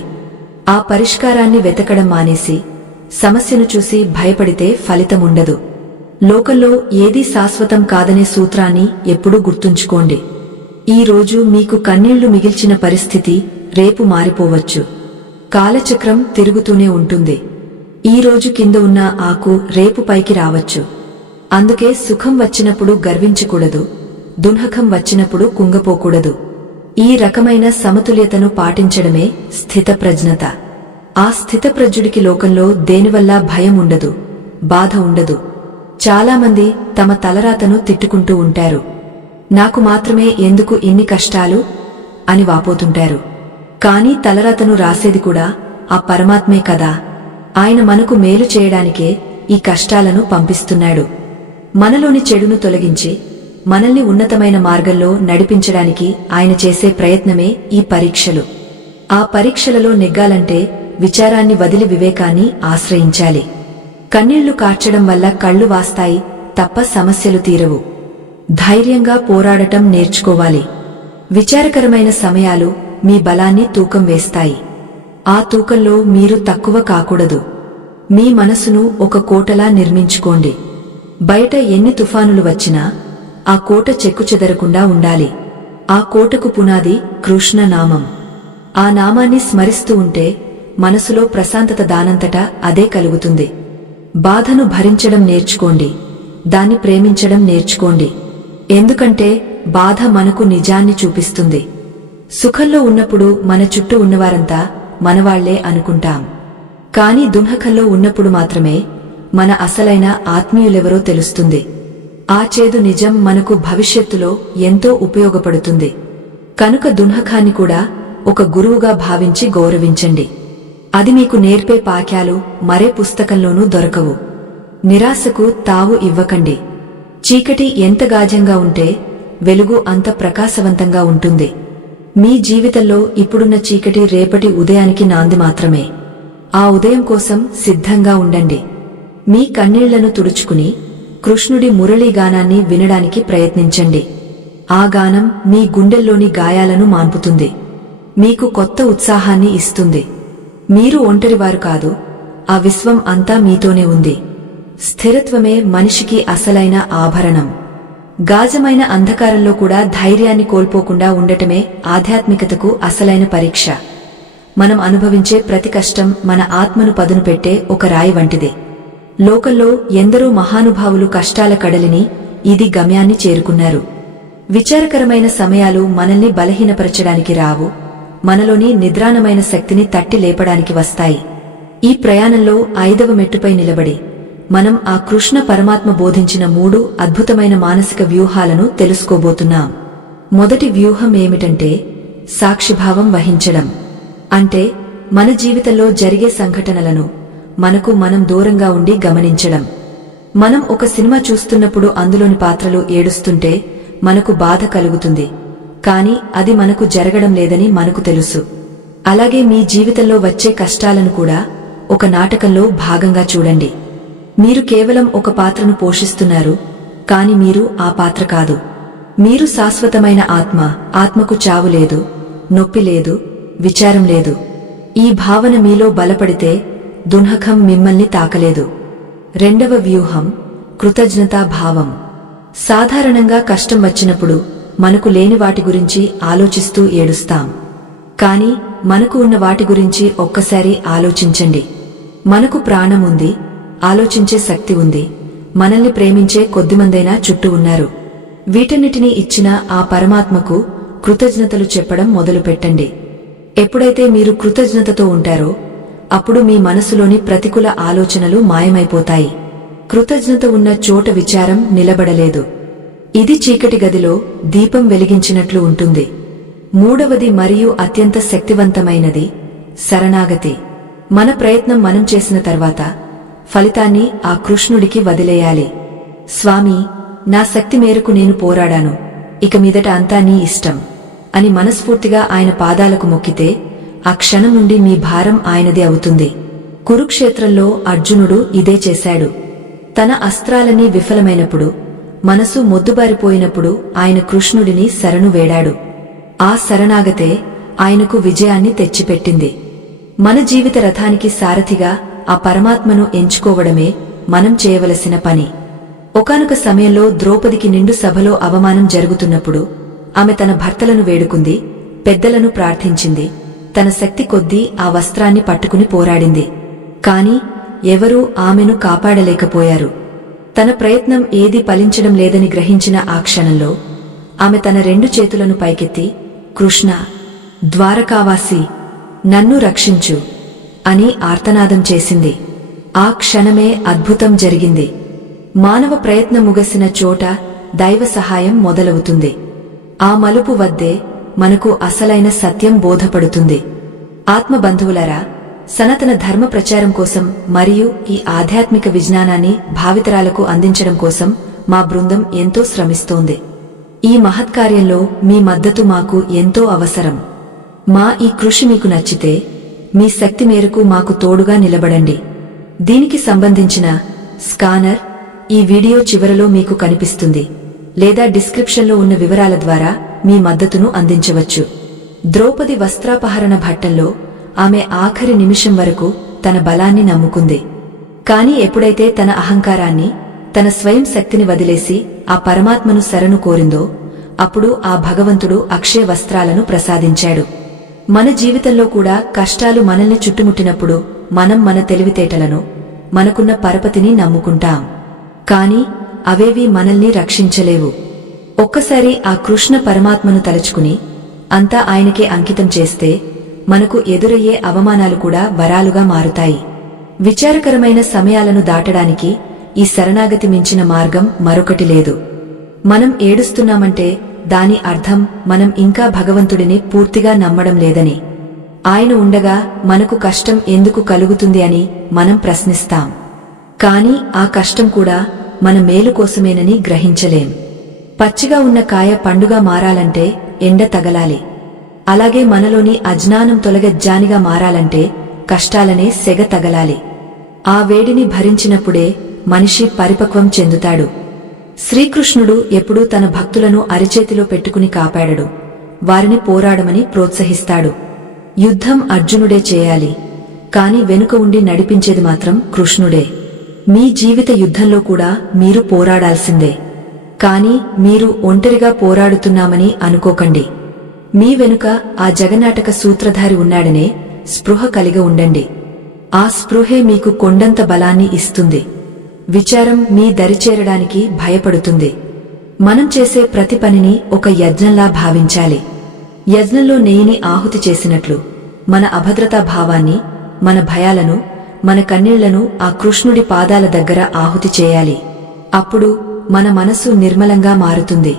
ఆ పరిష్కారాన్ని వెతకడం మానేసి సమస్యను చూసి భయపడితే ఫలితముండదు. లోకంలో ఏదీ శాశ్వతం కాదనే సూత్రాన్ని ఎప్పుడూ గుర్తుంచుకోండి. ఈ రోజు మీకు కన్నీళ్లు మిగిల్చిన పరిస్థితి రేపు మారిపోవచ్చు. కాలచక్రం తిరుగుతూనే ఉంటుంది. ఈ రోజు కింద ఉన్న ఆకు రేపు పైకి రావచ్చు. అందుకే సుఖం వచ్చినప్పుడు గర్వించకూడదు, దున్హకం వచ్చినప్పుడు కుంగపోకూడదు. ఈ రకమైన సమతుల్యతను పాటించడమే స్థితప్రజ్ఞత. ఆ స్థితప్రజ్ఞుడికి లోకంలో దేనివల్ల భయం ఉండదు, బాధ ఉండదు. చాలామంది తమ తలరాతను తిట్టుకుంటూ ఉంటారు. నాకు మాత్రమే ఎందుకు ఇన్ని కష్టాలు అని వాపోతుంటారు. కాని తలరాతను రాసేది కూడా ఆ పరమాత్మే కదా. ఆయన మనకు మేలు చేయడానికే ఈ కష్టాలను పంపిస్తున్నాడు. మనలోని చెడును తొలగించి మనల్ని ఉన్నతమైన మార్గంలో నడిపించడానికి ఆయన చేసే ప్రయత్నమే ఈ పరీక్షలు. ఆ పరీక్షలలో నెగ్గాలంటే విచారాన్ని వదిలి వివేకాన్ని ఆశ్రయించాలి. కన్నీళ్లు కార్చడం వల్ల కళ్ళు వాస్తాయి తప్ప సమస్యలు తీరవు. ధైర్యంగా పోరాడటం నేర్చుకోవాలి. విచారకరమైన సమయాలు మీ బలాన్ని తూకం వేస్తాయి. ఆ తూకంలో మీరు తక్కువ కాకూడదు. మీ మనసును ఒక కోటలా నిర్మించుకోండి. బయట ఎన్ని తుఫానులు వచ్చినా ఆ కోట చెక్కుచెదరకుండా ఉండాలి. ఆ కోటకు పునాది కృష్ణనామం. ఆ నామాన్ని స్మరిస్తూ ఉంటే మనసులో ప్రశాంతత దానంతటా అదే కలుగుతుంది. బాధను భరించడం నేర్చుకోండి, దాన్ని ప్రేమించడం నేర్చుకోండి. ఎందుకంటే బాధ మనకు నిజాన్ని చూపిస్తుంది. సుఖంలో ఉన్నప్పుడు మన చుట్టూ ఉన్నవారంతా మనవాళ్లే అనుకుంటాం. కాని దున్హకంలో ఉన్నప్పుడు మాత్రమే మన అసలైన ఆత్మీయులెవరో తెలుస్తుంది. ఆ చేదు నిజం మనకు భవిష్యత్తులో ఎంతో ఉపయోగపడుతుంది. కనుక దున్హకాన్ని కూడా ఒక గురువుగా భావించి గౌరవించండి. అది మీకు నేర్పే పాఠాలు మరే పుస్తకంలోనూ దొరకవు. నిరాశకు తావు ఇవ్వకండి. చీకటి ఎంత గాఢంగా ఉంటే వెలుగు అంత ప్రకాశవంతంగా ఉంటుంది. మీ జీవితంలో ఇప్పుడున్న చీకటి రేపటి ఉదయానికి నాంది మాత్రమే. ఆ ఉదయం కోసం సిద్ధంగా ఉండండి. మీ కన్నీళ్లను తుడుచుకుని కృష్ణుడి మురళీగానాన్ని వినడానికి ప్రయత్నించండి. ఆ గానం మీ గుండెల్లోని గాయాలను మాన్పుతుంది, మీకు కొత్త ఉత్సాహాన్ని ఇస్తుంది. మీరు ఒంటరివారు కాదు, ఆ విశ్వం అంతా మీతోనే ఉంది. స్థిరత్వమే మనిషికి అసలైన ఆభరణం. గాజమైన అంధకారంలో కూడా ధైర్యాన్ని కోల్పోకుండా ఉండటమే ఆధ్యాత్మికతకు అసలైన పరీక్ష. మనం అనుభవించే ప్రతి కష్టం మన ఆత్మను పదును పెట్టే ఒక రాయి వంటిదే. లోకంలో ఎందరో మహానుభావులు కష్టాల కడలిని ఇది గమ్యాన్ని చేరుకున్నారు. విచారకరమైన సమయాలు మనల్ని బలహీనపరచడానికి రావు, మనలోని నిద్రాణమైన శక్తిని తట్టి లేపడానికి వస్తాయి. ఈ ప్రయాణంలో 5వ మెట్టుపై నిలబడి మనం ఆ కృష్ణ పరమాత్మ బోధించిన 3 అద్భుతమైన మానసిక వ్యూహాలను తెలుసుకోబోతున్నాం. మొదటి వ్యూహం ఏమిటంటే సాక్షిభావం వహించడం. అంటే మన జీవితంలో జరిగే సంఘటనలను మనకు మనం దూరంగా ఉండి గమనించడం. మనం ఒక సినిమా చూస్తున్నప్పుడు అందులోని పాత్రలు ఏడుస్తుంటే మనకు బాధ కలుగుతుంది, కాని అది మనకు జరగడం లేదని మనకు తెలుసు. అలాగే మీ జీవితంలో వచ్చే కష్టాలను కూడా ఒక నాటకంలో భాగంగా చూడండి. మీరు కేవలం ఒక పాత్రను పోషిస్తున్నారు, కాని మీరు ఆ పాత్ర కాదు. మీరు శాశ్వతమైన ఆత్మ. ఆత్మకు చావు లేదు, నొప్పి లేదు, విచారం లేదు. ఈ భావన మీలో బలపడితే దున్హకం మిమ్మల్ని తాకలేదు. రెండవ వ్యూహం కృతజ్ఞతా భావం. సాధారణంగా కష్టం వచ్చినప్పుడు మనకు లేని వాటి గురించి ఆలోచిస్తూ ఏడుస్తాం. కాని మనకు ఉన్న వాటి గురించి ఒక్కసారి ఆలోచించండి. మనకు ప్రాణం ఉంది, ఆలోచించే శక్తి ఉంది, మనల్ని ప్రేమించే కొద్దిమందైనా చుట్టూ ఉన్నారు. వీటన్నిటినీ ఇచ్చిన ఆ పరమాత్మకు కృతజ్ఞతలు చెప్పడం మొదలుపెట్టండి. ఎప్పుడైతే మీరు కృతజ్ఞతతో ఉంటారో అప్పుడు మీ మనసులోని ప్రతికూల ఆలోచనలు మాయమైపోతాయి. కృతజ్ఞత ఉన్న చోట విచారం నిలబడలేదు. ఇది చీకటి గదిలో దీపం వెలిగించినట్లు ఉంటుంది. మూడవది మరియు అత్యంత శక్తివంతమైనది శరణాగతి. మన ప్రయత్నం మనం చేసిన తర్వాత ఫలితాన్ని ఆ కృష్ణుడికి వదిలేయాలి. స్వామీ, నా శక్తి మేరకు నేను పోరాడాను, ఇక మీదట అంతా నీ ఇష్టం అని మనస్ఫూర్తిగా ఆయన పాదాలకు మొక్కితే ఆ క్షణం నుండి మీ భారం ఆయనది అవుతుంది. కురుక్షేత్రంలో అర్జునుడు ఇదే చేశాడు. తన అస్త్రాలన్నీ విఫలమైనప్పుడు, మనసు మొద్దుబారిపోయినప్పుడు ఆయన కృష్ణుడిని శరణు వేడాడు. ఆ శరణాగతే ఆయనకు విజయాన్ని తెచ్చిపెట్టింది. మన జీవిత రథానికి సారథిగా ఆ పరమాత్మను ఎంచుకోవడమే మనం చేయవలసిన పని. ఒకానొక సమయంలో ద్రౌపదికి నిండు సభలో అవమానం జరుగుతున్నప్పుడు ఆమె తన భర్తలను వేడుకుంది, పెద్దలను ప్రార్థించింది, తన శక్తి కొద్దీ ఆ వస్త్రాన్ని పట్టుకుని పోరాడింది. కాని ఎవరూ ఆమెను కాపాడలేకపోయారు. తన ప్రయత్నం ఏదీ ఫలించడం లేదని గ్రహించిన ఆ క్షణంలో ఆమె తన 2 చేతులను పైకెత్తి, కృష్ణ, ద్వారకావాసి, నన్ను రక్షించు అని ఆర్తనాదం చేసింది. ఆ క్షణమే అద్భుతం జరిగింది. మానవ ప్రయత్నం ముగిసిన చోట దైవ సహాయం మొదలవుతుంది. ఆ మలుపు వద్దే మనకు అసలైన సత్యం బోధపడుతుంది. ఆత్మబంధువులారా, సనాతన ధర్మ ప్రచారం కోసం మరియు ఈ ఆధ్యాత్మిక విజ్ఞానాన్ని భావితరాలకు అందించడం కోసం మా బృందం ఎంతో శ్రమిస్తోంది. ఈ మహత్కార్యంలో మీ మద్దతు మాకు ఎంతో అవసరం. మా ఈ కృషి మీకు నచ్చితే మీ శక్తి మేరకు మాకు తోడుగా నిలబడండి. దీనికి సంబంధించిన స్కానర్ ఈ వీడియో చివరలో మీకు కనిపిస్తుంది, లేదా డిస్క్రిప్షన్లో ఉన్న వివరాల ద్వారా మీ మద్దతును అందించవచ్చు. ద్రౌపది వస్త్రాపహరణ ఘట్టంలో ఆమె ఆఖరి నిమిషం వరకు తన బలాన్ని నమ్ముకుంది. కాని ఎప్పుడైతే తన అహంకారాన్ని, తన స్వయం శక్తిని వదిలేసి ఆ పరమాత్మను శరణు కోరిందో అప్పుడు ఆ భగవంతుడు అక్షయ వస్త్రాలను ప్రసాదించాడు. మన జీవితంలో కూడా కష్టాలు మనల్ని చుట్టుముట్టినప్పుడు మనం మన తెలివితేటలను, మనకున్న పరపతిని నమ్ముకుంటాం. కాని అవేవి మనల్ని రక్షించలేవు. ఒక్కసారి ఆ కృష్ణ పరమాత్మను తలుచుకుని అంతా ఆయనకే అంకితం చేస్తే మనకు ఎదురయ్యే అవమానాలు కూడా వరాలుగా మారుతాయి. విచారకరమైన సమయాలను దాటడానికి ఈ శరణాగతి మించిన మార్గం మరొకటి లేదు. మనం ఏడుస్తున్నామంటే దాని అర్థం మనం ఇంకా భగవంతుడిని పూర్తిగా నమ్మడం లేదని. ఆయన ఉండగా మనకు కష్టం ఎందుకు కలుగుతుంది అని మనం ప్రశ్నిస్తాం. కాని ఆ కష్టం కూడా మన మేలు కోసమేనని గ్రహించలేం. పచ్చిగా ఉన్న కాయ పండుగా మారాలంటే ఎండ తగలాలి. అలాగే మనలోని అజ్ఞానం తొలగజ్జానిగా మారాలంటే కష్టాలనే సెగ తగలాలి. ఆ వేడిని భరించినప్పుడే మనిషి పరిపక్వం చెందుతాడు. శ్రీకృష్ణుడు ఎప్పుడూ తన భక్తులను అరిచేతిలో పెట్టుకుని కాపాడడు, వారిని పోరాడమని ప్రోత్సహిస్తాడు. యుద్ధం అర్జునుడే చేయాలి, కాని వెనుక ఉండి నడిపించేది మాత్రం కృష్ణుడే. మీ జీవిత యుద్ధంలో కూడా మీరు పోరాడాల్సిందే. కాని మీరు ఒంటరిగా పోరాడుతున్నామని అనుకోకండి. మీ వెనుక ఆ జగన్నాటక సూత్రధారి ఉన్నాడనే స్పృహ కలిగి ఉండండి. ఆ స్పృహే మీకు కొండంత బలాన్ని ఇస్తుంది. విచారం మీ దరిచేరడానికి భయపడుతుంది. మనం చేసే ప్రతి పనిని ఒక యజ్ఞంలా భావించాలి. యజ్ఞంలో నెయ్యిని ఆహుతి చేసినట్లు మన అభద్రతా భావాన్ని, మన భయాలను, మన కన్నీళ్లను ఆ కృష్ణుడి పాదాల దగ్గర ఆహుతి చేయాలి. అప్పుడు మన మనసు నిర్మలంగా మారుతుంది.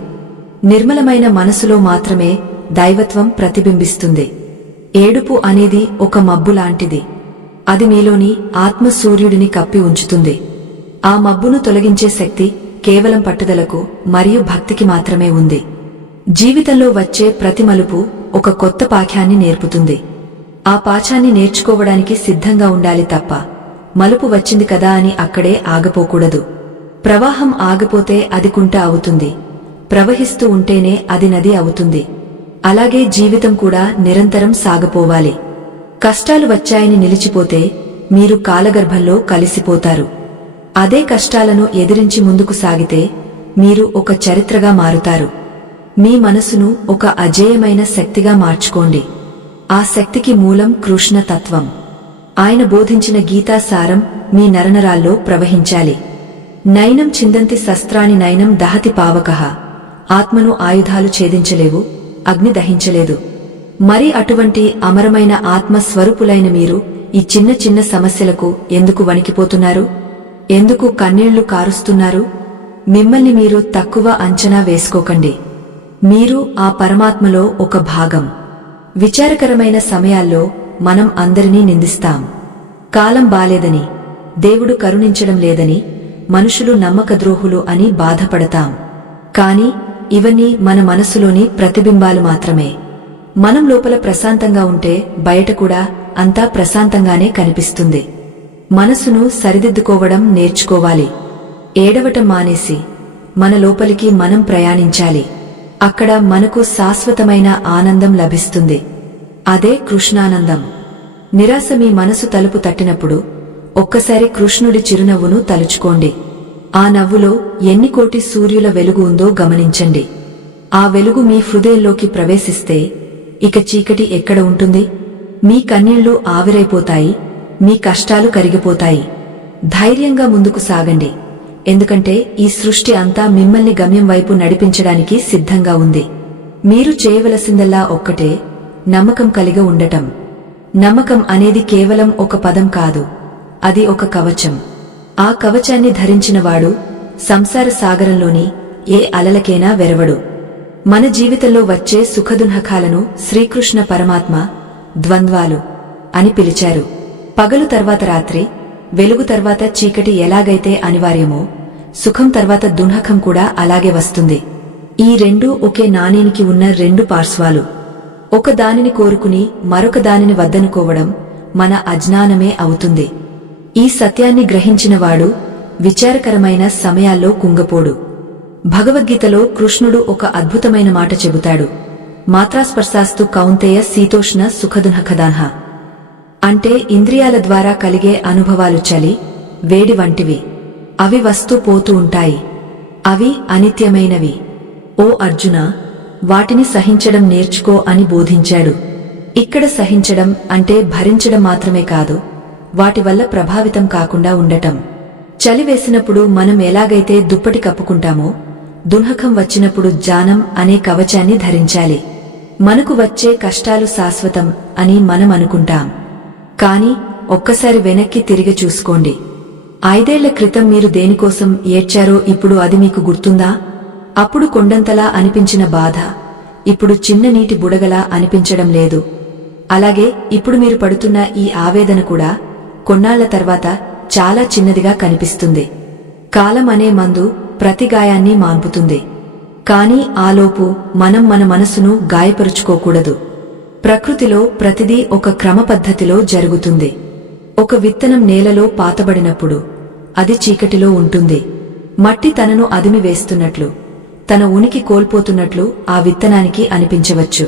నిర్మలమైన మనసులో మాత్రమే దైవత్వం ప్రతిబింబిస్తుంది. ఏడుపు అనేది ఒక మబ్బు లాంటిది. అది మీలోని ఆత్మ సూర్యుడిని కప్పి ఉంచుతుంది. ఆ మబ్బును తొలగించే శక్తి కేవలం పట్టుదలకు మరియు భక్తికి మాత్రమే ఉంది. జీవితంలో వచ్చే ప్రతి మలుపు ఒక కొత్త పాఠ్యాన్ని నేర్పుతుంది. ఆ పాఠాన్ని నేర్చుకోవడానికి సిద్ధంగా ఉండాలి తప్ప మలుపు వచ్చింది కదా అని అక్కడే ఆగపోకూడదు. ప్రవాహం ఆగిపోతే అది కుంట అవుతుంది. ప్రవహిస్తూ ఉంటేనే అది నది అవుతుంది. అలాగే జీవితం కూడా నిరంతరం సాగపోవాలి. కష్టాలు వచ్చాయని నిలిచిపోతే మీరు కాలగర్భంలో కలిసిపోతారు. అదే కష్టాలను ఎదిరించి ముందుకు సాగితే మీరు ఒక చరిత్రగా మారుతారు. మీ మనసును ఒక అజేయమైన శక్తిగా మార్చుకోండి. ఆ శక్తికి మూలం కృష్ణ తత్వం. ఆయన బోధించిన గీతా సారం మీ నరనరాల్లో ప్రవహించాలి. నైనం చిందంతి శస్త్రాని నైనం దహతి పావకః. ఆత్మను ఆయుధాలు ఛేదించలేవు, అగ్ని దహించలేదు. మరి అటువంటి అమరమైన ఆత్మ స్వరూపులైన మీరు ఈ చిన్న చిన్న సమస్యలకు ఎందుకు వణికిపోతున్నారు? ఎందుకు కన్నీళ్లు కారుస్తున్నారు? మిమ్మల్ని మీరు తక్కువ అంచనా వేసుకోకండి. మీరు ఆ పరమాత్మలో ఒక భాగం. విచారకరమైన సమయాల్లో మనం అందరినీ నిందిస్తాం. కాలం బాలేదని, దేవుడు కరుణించడం లేదని, మనుషులు నమ్మకద్రోహులు అని బాధపడతాం. కాని ఇవన్నీ మన మనసులోని ప్రతిబింబాలు మాత్రమే. మనం లోపల ప్రశాంతంగా ఉంటే బయట కూడా అంతా ప్రశాంతంగానే కనిపిస్తుంది. మనసును సరిదిద్దుకోవడం నేర్చుకోవాలి. ఏడవటం మానేసి మన లోపలికి మనం ప్రయాణించాలి. అక్కడ మనకు శాశ్వతమైన ఆనందం లభిస్తుంది. అదే కృష్ణానందం. నిరాశ మీ మనసు తలుపు తట్టినప్పుడు ఒక్కసారి కృష్ణుడి చిరునవ్వును తలుచుకోండి. ఆ నవ్వులో ఎన్ని కోటి సూర్యుల వెలుగు ఉందో గమనించండి. ఆ వెలుగు మీ హృదయంలోకి ప్రవేశిస్తే ఇక చీకటి ఎక్కడ ఉంటుంది? మీ కన్నీళ్లు ఆవిరైపోతాయి, మీ కష్టాలు కరిగిపోతాయి. ధైర్యంగా ముందుకు సాగండి. ఎందుకంటే ఈ సృష్టి అంతా మిమ్మల్ని గమ్యం వైపు నడిపించడానికి సిద్ధంగా ఉంది. మీరు చేయవలసిందల్లా ఒక్కటే, నమ్మకం కలిగి ఉండటం. నమ్మకం అనేది కేవలం ఒక పదం కాదు, అది ఒక కవచం. ఆ కవచాన్ని ధరించినవాడు సంసార సాగరంలోని ఏ అలలకైనా వెరవడు. మన జీవితంలో వచ్చే సుఖదుఃఖాలను శ్రీకృష్ణ పరమాత్మ ద్వంద్వాలు అని పిలిచారు. పగలు తర్వాత రాత్రి, వెలుగు తర్వాత చీకటి ఎలాగైతే అనివార్యమో, సుఖం తర్వాత దుఃఖం కూడా అలాగే వస్తుంది. ఈ రెండూ ఒకే నాణేనికి ఉన్న రెండు పార్శ్వాలు. ఒక దానిని కోరుకుని మరొక దానిని వద్దనుకోవడం మన అజ్ఞానమే అవుతుంది. ఈ సత్యాన్ని గ్రహించినవాడు విచారకరమైన సమయాల్లో కుంగపోడు. భగవద్గీతలో కృష్ణుడు ఒక అద్భుతమైన మాట చెబుతాడు. మాత్రాస్పర్శాస్తు కౌంతేయ శీతోష్ణ సుఖదుఃఖదాన్హ. అంటే ఇంద్రియాల ద్వారా కలిగే అనుభవాలు చలి, వేడి వంటివి. అవి వస్తూ పోతూ ఉంటాయి. అవి అనిత్యమైనవి. ఓ అర్జున, వాటిని సహించడం నేర్చుకో అని బోధించాడు. ఇక్కడ సహించడం అంటే భరించడం మాత్రమే కాదు, వాటి వల్ల ప్రభావితం కాకుండా ఉండటం. చలి వేసినప్పుడు మనం ఎలాగైతే దుప్పటి కప్పుకుంటామో, దుఃఖం వచ్చినప్పుడు జానం అనే కవచాన్ని ధరించాలి. మనకు వచ్చే కష్టాలు శాశ్వతం అని మనం అనుకుంటాం. కాని ఒక్కసారి వెనక్కి తిరిగి చూసుకోండి. 5 ఏళ్ల క్రితం మీరు దేనికోసం ఏడ్చారో ఇప్పుడు అది మీకు గుర్తుందా? అప్పుడు కొండంతలా అనిపించిన బాధ ఇప్పుడు చిన్న నీటి బుడగలా అనిపించడం లేదు. అలాగే ఇప్పుడు మీరు పడుతున్న ఈ ఆవేదన కూడా కొన్నాళ్ల తర్వాత చాలా చిన్నదిగా కనిపిస్తుంది. కాలం అనే మందు ప్రతి గాయాన్ని మాన్పుతుంది. కాని ఆలోపు మనం మన మనసును గాయపరుచుకోకూడదు. ప్రకృతిలో ప్రతిదీ ఒక క్రమపద్ధతిలో జరుగుతుంది. ఒక విత్తనం నేలలో పాతబడినప్పుడు అది చీకటిలో ఉంటుంది. మట్టి తనను అదిమి వేస్తున్నట్లు, తన ఉనికి కోల్పోతున్నట్లు ఆ విత్తనానికి అనిపించవచ్చు.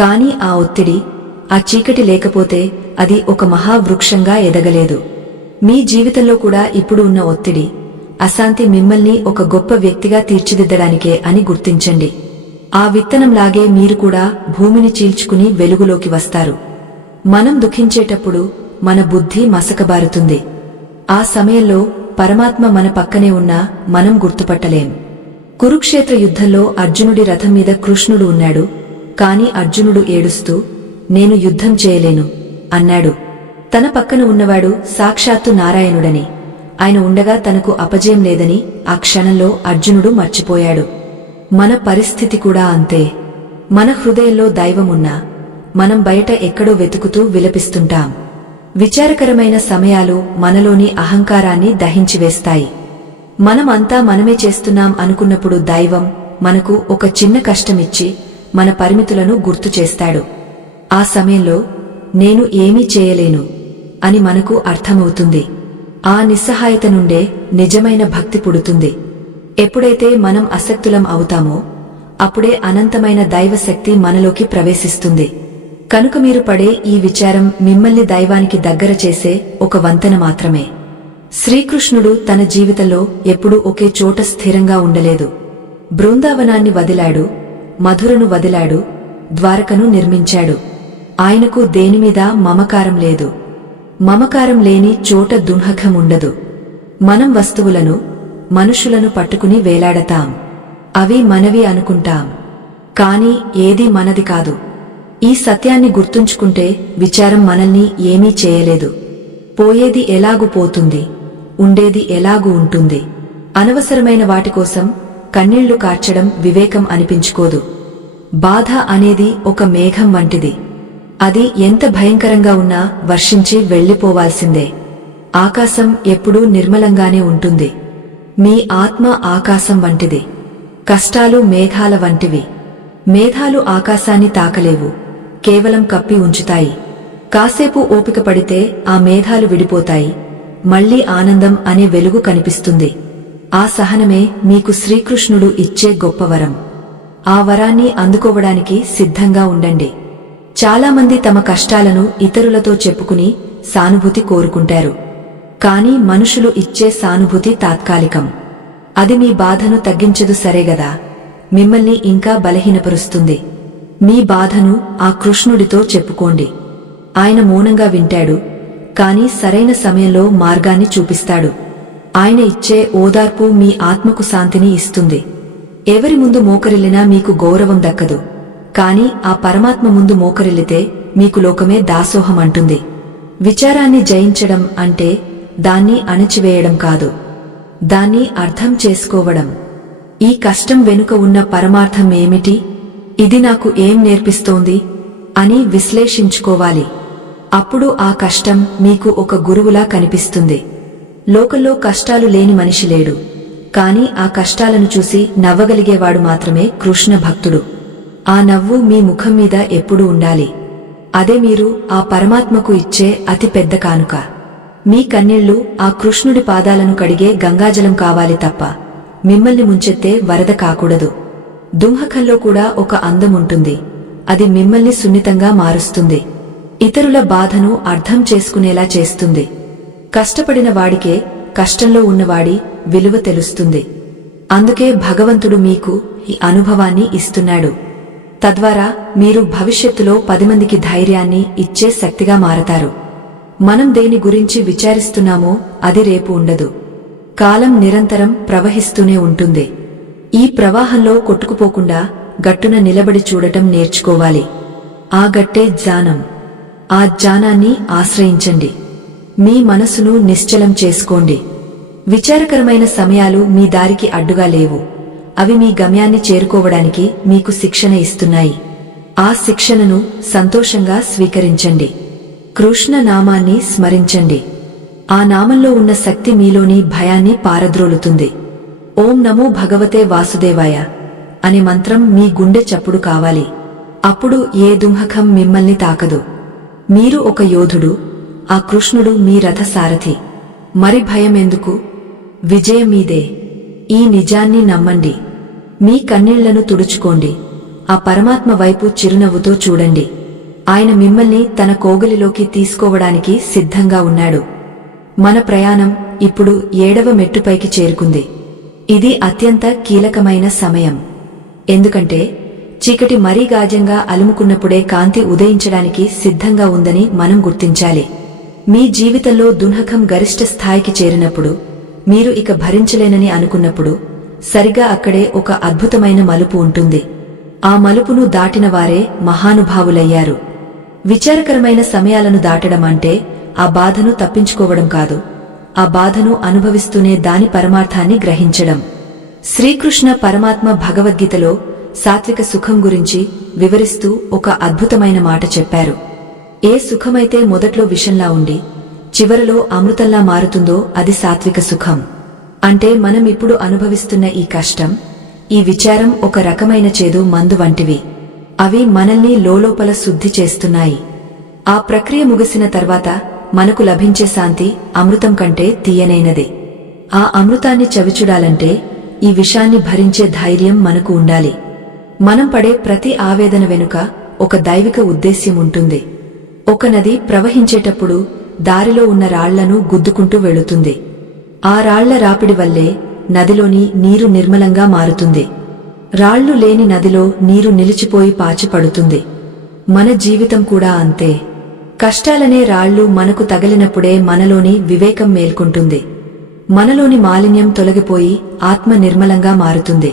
కాని ఆ ఒత్తిడి, ఆ చీకటి లేకపోతే అది ఒక మహావృక్షంగా ఎదగలేదు. మీ జీవితంలో కూడా ఇప్పుడు ఉన్న ఒత్తిడి, అశాంతి మిమ్మల్ని ఒక గొప్ప వ్యక్తిగా తీర్చిదిద్దడానికే అని గుర్తించండి. ఆ విత్తనంలాగే మీరు కూడా భూమిని చీల్చుకుని వెలుగులోకి వస్తారు. మనం దుఃఖించేటప్పుడు మన బుద్ధి మసకబారుతుంది. ఆ సమయంలో పరమాత్మ మన పక్కనే ఉన్నా మనం గుర్తుపట్టలేం. కురుక్షేత్ర యుద్ధంలో అర్జునుడి రథం మీద కృష్ణుడు ఉన్నాడు. కాని అర్జునుడు ఏడుస్తూ, నేను యుద్ధం చేయలేను అన్నాడు. తన పక్కన ఉన్నవాడు సాక్షాత్తు నారాయణుడని, ఆయన ఉండగా తనకు అపజయం లేదని ఆ క్షణంలో అర్జునుడు మర్చిపోయాడు. మన పరిస్థితి కూడా అంతే. మన హృదయంలో దైవమున్నా మనం బయట ఎక్కడో వెతుకుతూ విలపిస్తుంటాం. విచారకరమైన సమయాలు మనలోని అహంకారాన్ని దహించివేస్తాయి. మనం అంతా మనమే చేస్తున్నాం అనుకున్నప్పుడు దైవం మనకు ఒక చిన్న కష్టమిచ్చి మన పరిమితులను గుర్తు చేస్తాడు. ఆ సమయంలో నేను ఏమీ చేయలేను అని మనకు అర్థమవుతుంది. ఆ నిస్సహాయత నుండే నిజమైన భక్తి పుడుతుంది. ఎప్పుడైతే మనం అసక్తులం అవుతామో అప్పుడే అనంతమైన దైవశక్తి మనలోకి ప్రవేశిస్తుంది. కనుక మీరు పడే ఈ విచారం మిమ్మల్ని దైవానికి దగ్గర చేసే ఒక వంతెన మాత్రమే. శ్రీకృష్ణుడు తన జీవితంలో ఎప్పుడూ ఒకే చోట స్థిరంగా ఉండలేదు. బృందావనాన్ని వదిలాడు, మధురను వదిలాడు, ద్వారకను నిర్మించాడు. ఆయనకు దేనిమీద మమకారం లేదు. మమకారం లేని చోట దుంహకం ఉండదు. మనం వస్తువులను, మనుషులను పట్టుకుని వేలాడతాం. అవి మనవి అనుకుంటాం. కాని ఏదీ మనది కాదు. ఈ సత్యాన్ని గుర్తుంచుకుంటే విచారం మనల్ని ఏమీ చేయలేదు. పోయేది ఎలాగు పోతుంది, ఉండేది ఎలాగు ఉంటుంది. అనవసరమైన వాటికోసం కన్నీళ్లు కార్చడం వివేకం అనిపించుకోదు. బాధ అనేది ఒక మేఘం వంటిది. అది ఎంత భయంకరంగా ఉన్నా వర్షించి వెళ్లిపోవాల్సిందే. ఆకాశం ఎప్పుడూ నిర్మలంగానే ఉంటుంది. మీ ఆత్మ ఆకాశం వంటిది. కష్టాలు మేఘాల వంటివి. మేఘాలు ఆకాశాన్ని తాకలేవు, కేవలం కప్పి ఉంచుతాయి. కాసేపు ఓపిక పడితే ఆ మేఘాలు విడిపోతాయి. మళ్లీ ఆనందం అనే వెలుగు కనిపిస్తుంది. ఆ సహనమే మీకు శ్రీకృష్ణుడు ఇచ్చే గొప్ప వరం. ఆ వరాన్ని అందుకోవడానికి సిద్ధంగా ఉండండి. చాలామంది తమ కష్టాలను ఇతరులతో చెప్పుకుని సానుభూతి కోరుకుంటారు. కాని మనుషులు ఇచ్చే సానుభూతి తాత్కాలికం. అది మీ బాధను తగ్గించదు సరేగదా, మిమ్మల్ని ఇంకా బలహీనపరుస్తుంది. మీ బాధను ఆ కృష్ణుడితో చెప్పుకోండి. ఆయన మౌనంగా వింటాడు, కాని సరైన సమయంలో మార్గాన్ని చూపిస్తాడు. ఆయన ఇచ్చే ఓదార్పు మీ ఆత్మకు శాంతిని ఇస్తుంది. ఎవరి ముందు మోకరిల్లినా మీకు గౌరవం దక్కదు. కాని ఆ పరమాత్మ ముందు మోకరిల్లితే మీకు లోకమే దాసోహం అంటుంది. విచారాన్ని జయించడం అంటే దాన్ని అణచివేయడం కాదు, దాన్ని అర్థం చేసుకోవడం. ఈ కష్టం వెనుక ఉన్న పరమార్థం ఏమిటి, ఇది నాకు ఏం నేర్పిస్తోంది అని విశ్లేషించుకోవాలి. అప్పుడు ఆ కష్టం మీకు ఒక గురువులా కనిపిస్తుంది. లోకంలో కష్టాలు లేని మనిషి లేడు. కాని ఆ కష్టాలను చూసి నవ్వగలిగేవాడు మాత్రమే కృష్ణ భక్తుడు. ఆ నవ్వు మీ ముఖం మీద ఎప్పుడూ ఉండాలి. అదే మీరు ఆ పరమాత్మకు ఇచ్చే అతి పెద్ద కానుక. మీ కన్నీళ్లు ఆ కృష్ణుడి పాదాలను కడిగే గంగాజలం కావాలి తప్ప మిమ్మల్ని ముంచెత్తే వరద కాకూడదు. దుంహకంలో కూడా ఒక అందం ఉంటుంది. అది మిమ్మల్ని సున్నితంగా మారుస్తుంది. ఇతరుల బాధను అర్థం చేసుకునేలా చేస్తుంది. కష్టపడిన వాడికే కష్టంలో ఉన్నవాడి విలువ తెలుస్తుంది. అందుకే భగవంతుడు మీకు ఈ అనుభవాన్ని ఇస్తున్నాడు. తద్వారా మీరు భవిష్యత్తులో 10 మందికి ధైర్యాన్ని ఇచ్చే శక్తిగా మారతారు. మనం దేని గురించి విచారిస్తున్నామో అది రేపు ఉండదు. కాలం నిరంతరం ప్రవహిస్తూనే ఉంటుంది. ఈ ప్రవాహంలో కొట్టుకుపోకుండా గట్టున నిలబడి చూడటం నేర్చుకోవాలి. ఆ గట్టే జ్ఞానం. ఆ జ్ఞానాన్ని ఆశ్రయించండి. మీ మనసును నిశ్చలం చేసుకోండి. విచారకరమైన సమయాలు మీ దారికి అడ్డుగా లేవు. అవి మీ గమ్యాన్ని చేరుకోవడానికి మీకు శిక్షణ ఇస్తున్నాయి. ఆ శిక్షణను సంతోషంగా స్వీకరించండి. కృష్ణ నామాన్ని స్మరించండి. ఆ నామంలో ఉన్న శక్తి మీలోని భయాన్ని పారద్రోలుతుంది. ఓం నమో భగవతే వాసుదేవాయ అనే మంత్రం మీ గుండె చప్పుడు కావాలి. అప్పుడు ఏ దుంహకం మిమ్మల్ని తాకదు. మీరు ఒక యోధుడు, ఆ కృష్ణుడు మీ రథసారథి. మరి భయం ఎందుకు? విజయం మీదే. ఈ నిజాన్ని నమ్మండి. మీ కన్నీళ్లను తుడుచుకోండి. ఆ పరమాత్మ వైపు చిరునవ్వుతో చూడండి. ఆయన మిమ్మల్ని తన కోగలిలోకి తీసుకోవడానికి సిద్ధంగా ఉన్నాడు. మన ప్రయాణం ఇప్పుడు 7వ మెట్టుపైకి చేరుకుంది. ఇది అత్యంత కీలకమైన సమయం. ఎందుకంటే చీకటి మరీ గాఢంగా అలుముకున్నప్పుడే కాంతి ఉదయించడానికి సిద్ధంగా ఉందని మనం గుర్తించాలి. మీ జీవితంలో దుఃఖం గరిష్ట స్థాయికి చేరినప్పుడు, మీరు ఇక భరించలేనని అనుకున్నప్పుడు సరిగా అక్కడే ఒక అద్భుతమైన మలుపు ఉంటుంది. ఆ మలుపును దాటిన వారే మహానుభావులయ్యారు. విచారకరమైన సమయాలను దాటడం అంటే ఆ బాధను తప్పించుకోవడం కాదు, ఆ బాధను అనుభవిస్తూనే దాని పరమార్థాన్ని గ్రహించడం. శ్రీకృష్ణ పరమాత్మ భగవద్గీతలో సాత్విక సుఖం గురించి వివరిస్తూ ఒక అద్భుతమైన మాట చెప్పారు. ఏ సుఖమైతే మొదట్లో విషంలా ఉండి చివరలో అమృతంలా మారుతుందో అది సాత్విక సుఖం. అంటే మనం ఇప్పుడు అనుభవిస్తున్న ఈ కష్టం, ఈ విచారం ఒక రకమైన చేదు మందు వంటివి. అవి మనల్ని లోలోపల శుద్ధి చేస్తున్నాయి. ఆ ప్రక్రియ ముగిసిన తర్వాత మనకు లభించే శాంతి అమృతం కంటే తీయనైనది. ఆ అమృతాన్ని చవిచూడాలంటే ఈ విషాన్ని భరించే ధైర్యం మనకు ఉండాలి. మనం పడే ప్రతి ఆవేదన వెనుక ఒక దైవిక ఉద్దేశ్యం ఉంటుంది. ఒక నది ప్రవహించేటప్పుడు దారిలో ఉన్న రాళ్లను గుద్దుకుంటూ వెళుతుంది. ఆ రాళ్ల రాపిడి వల్లే నదిలోని నీరు నిర్మలంగా మారుతుంది. రాళ్లు లేని నదిలో నీరు నిలిచిపోయి పాచిపడుతుంది. మన జీవితం కూడా అంతే. కష్టాలనే రాళ్లు మనకు తగిలినప్పుడే మనలోని వివేకం మేల్కొంటుంది. మనలోని మాలిన్యం తొలగిపోయి ఆత్మ నిర్మలంగా మారుతుంది.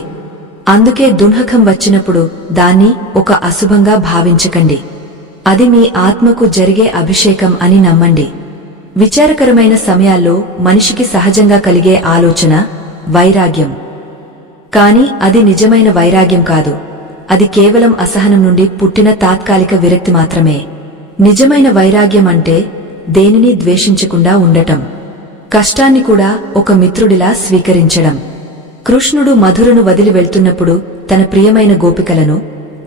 అందుకే దుఃఖం వచ్చినప్పుడు దాన్ని ఒక అశుభంగా భావించకండి. అది మీ ఆత్మకు జరిగే అభిషేకం అని నమ్మండి. విచారకరమైన సమయాల్లో మనిషికి సహజంగా కలిగే ఆలోచన వైరాగ్యం. కాని అది నిజమైన వైరాగ్యం కాదు. అది కేవలం అసహనం నుండి పుట్టిన తాత్కాలిక విరక్తి మాత్రమే. నిజమైన వైరాగ్యం అంటే దేనిని ద్వేషించకుండా ఉండటం, కష్టాన్ని కూడా ఒక మిత్రుడిలా స్వీకరించడం. కృష్ణుడు మధురను వదిలి వెళ్తున్నప్పుడు తన ప్రియమైన గోపికలను,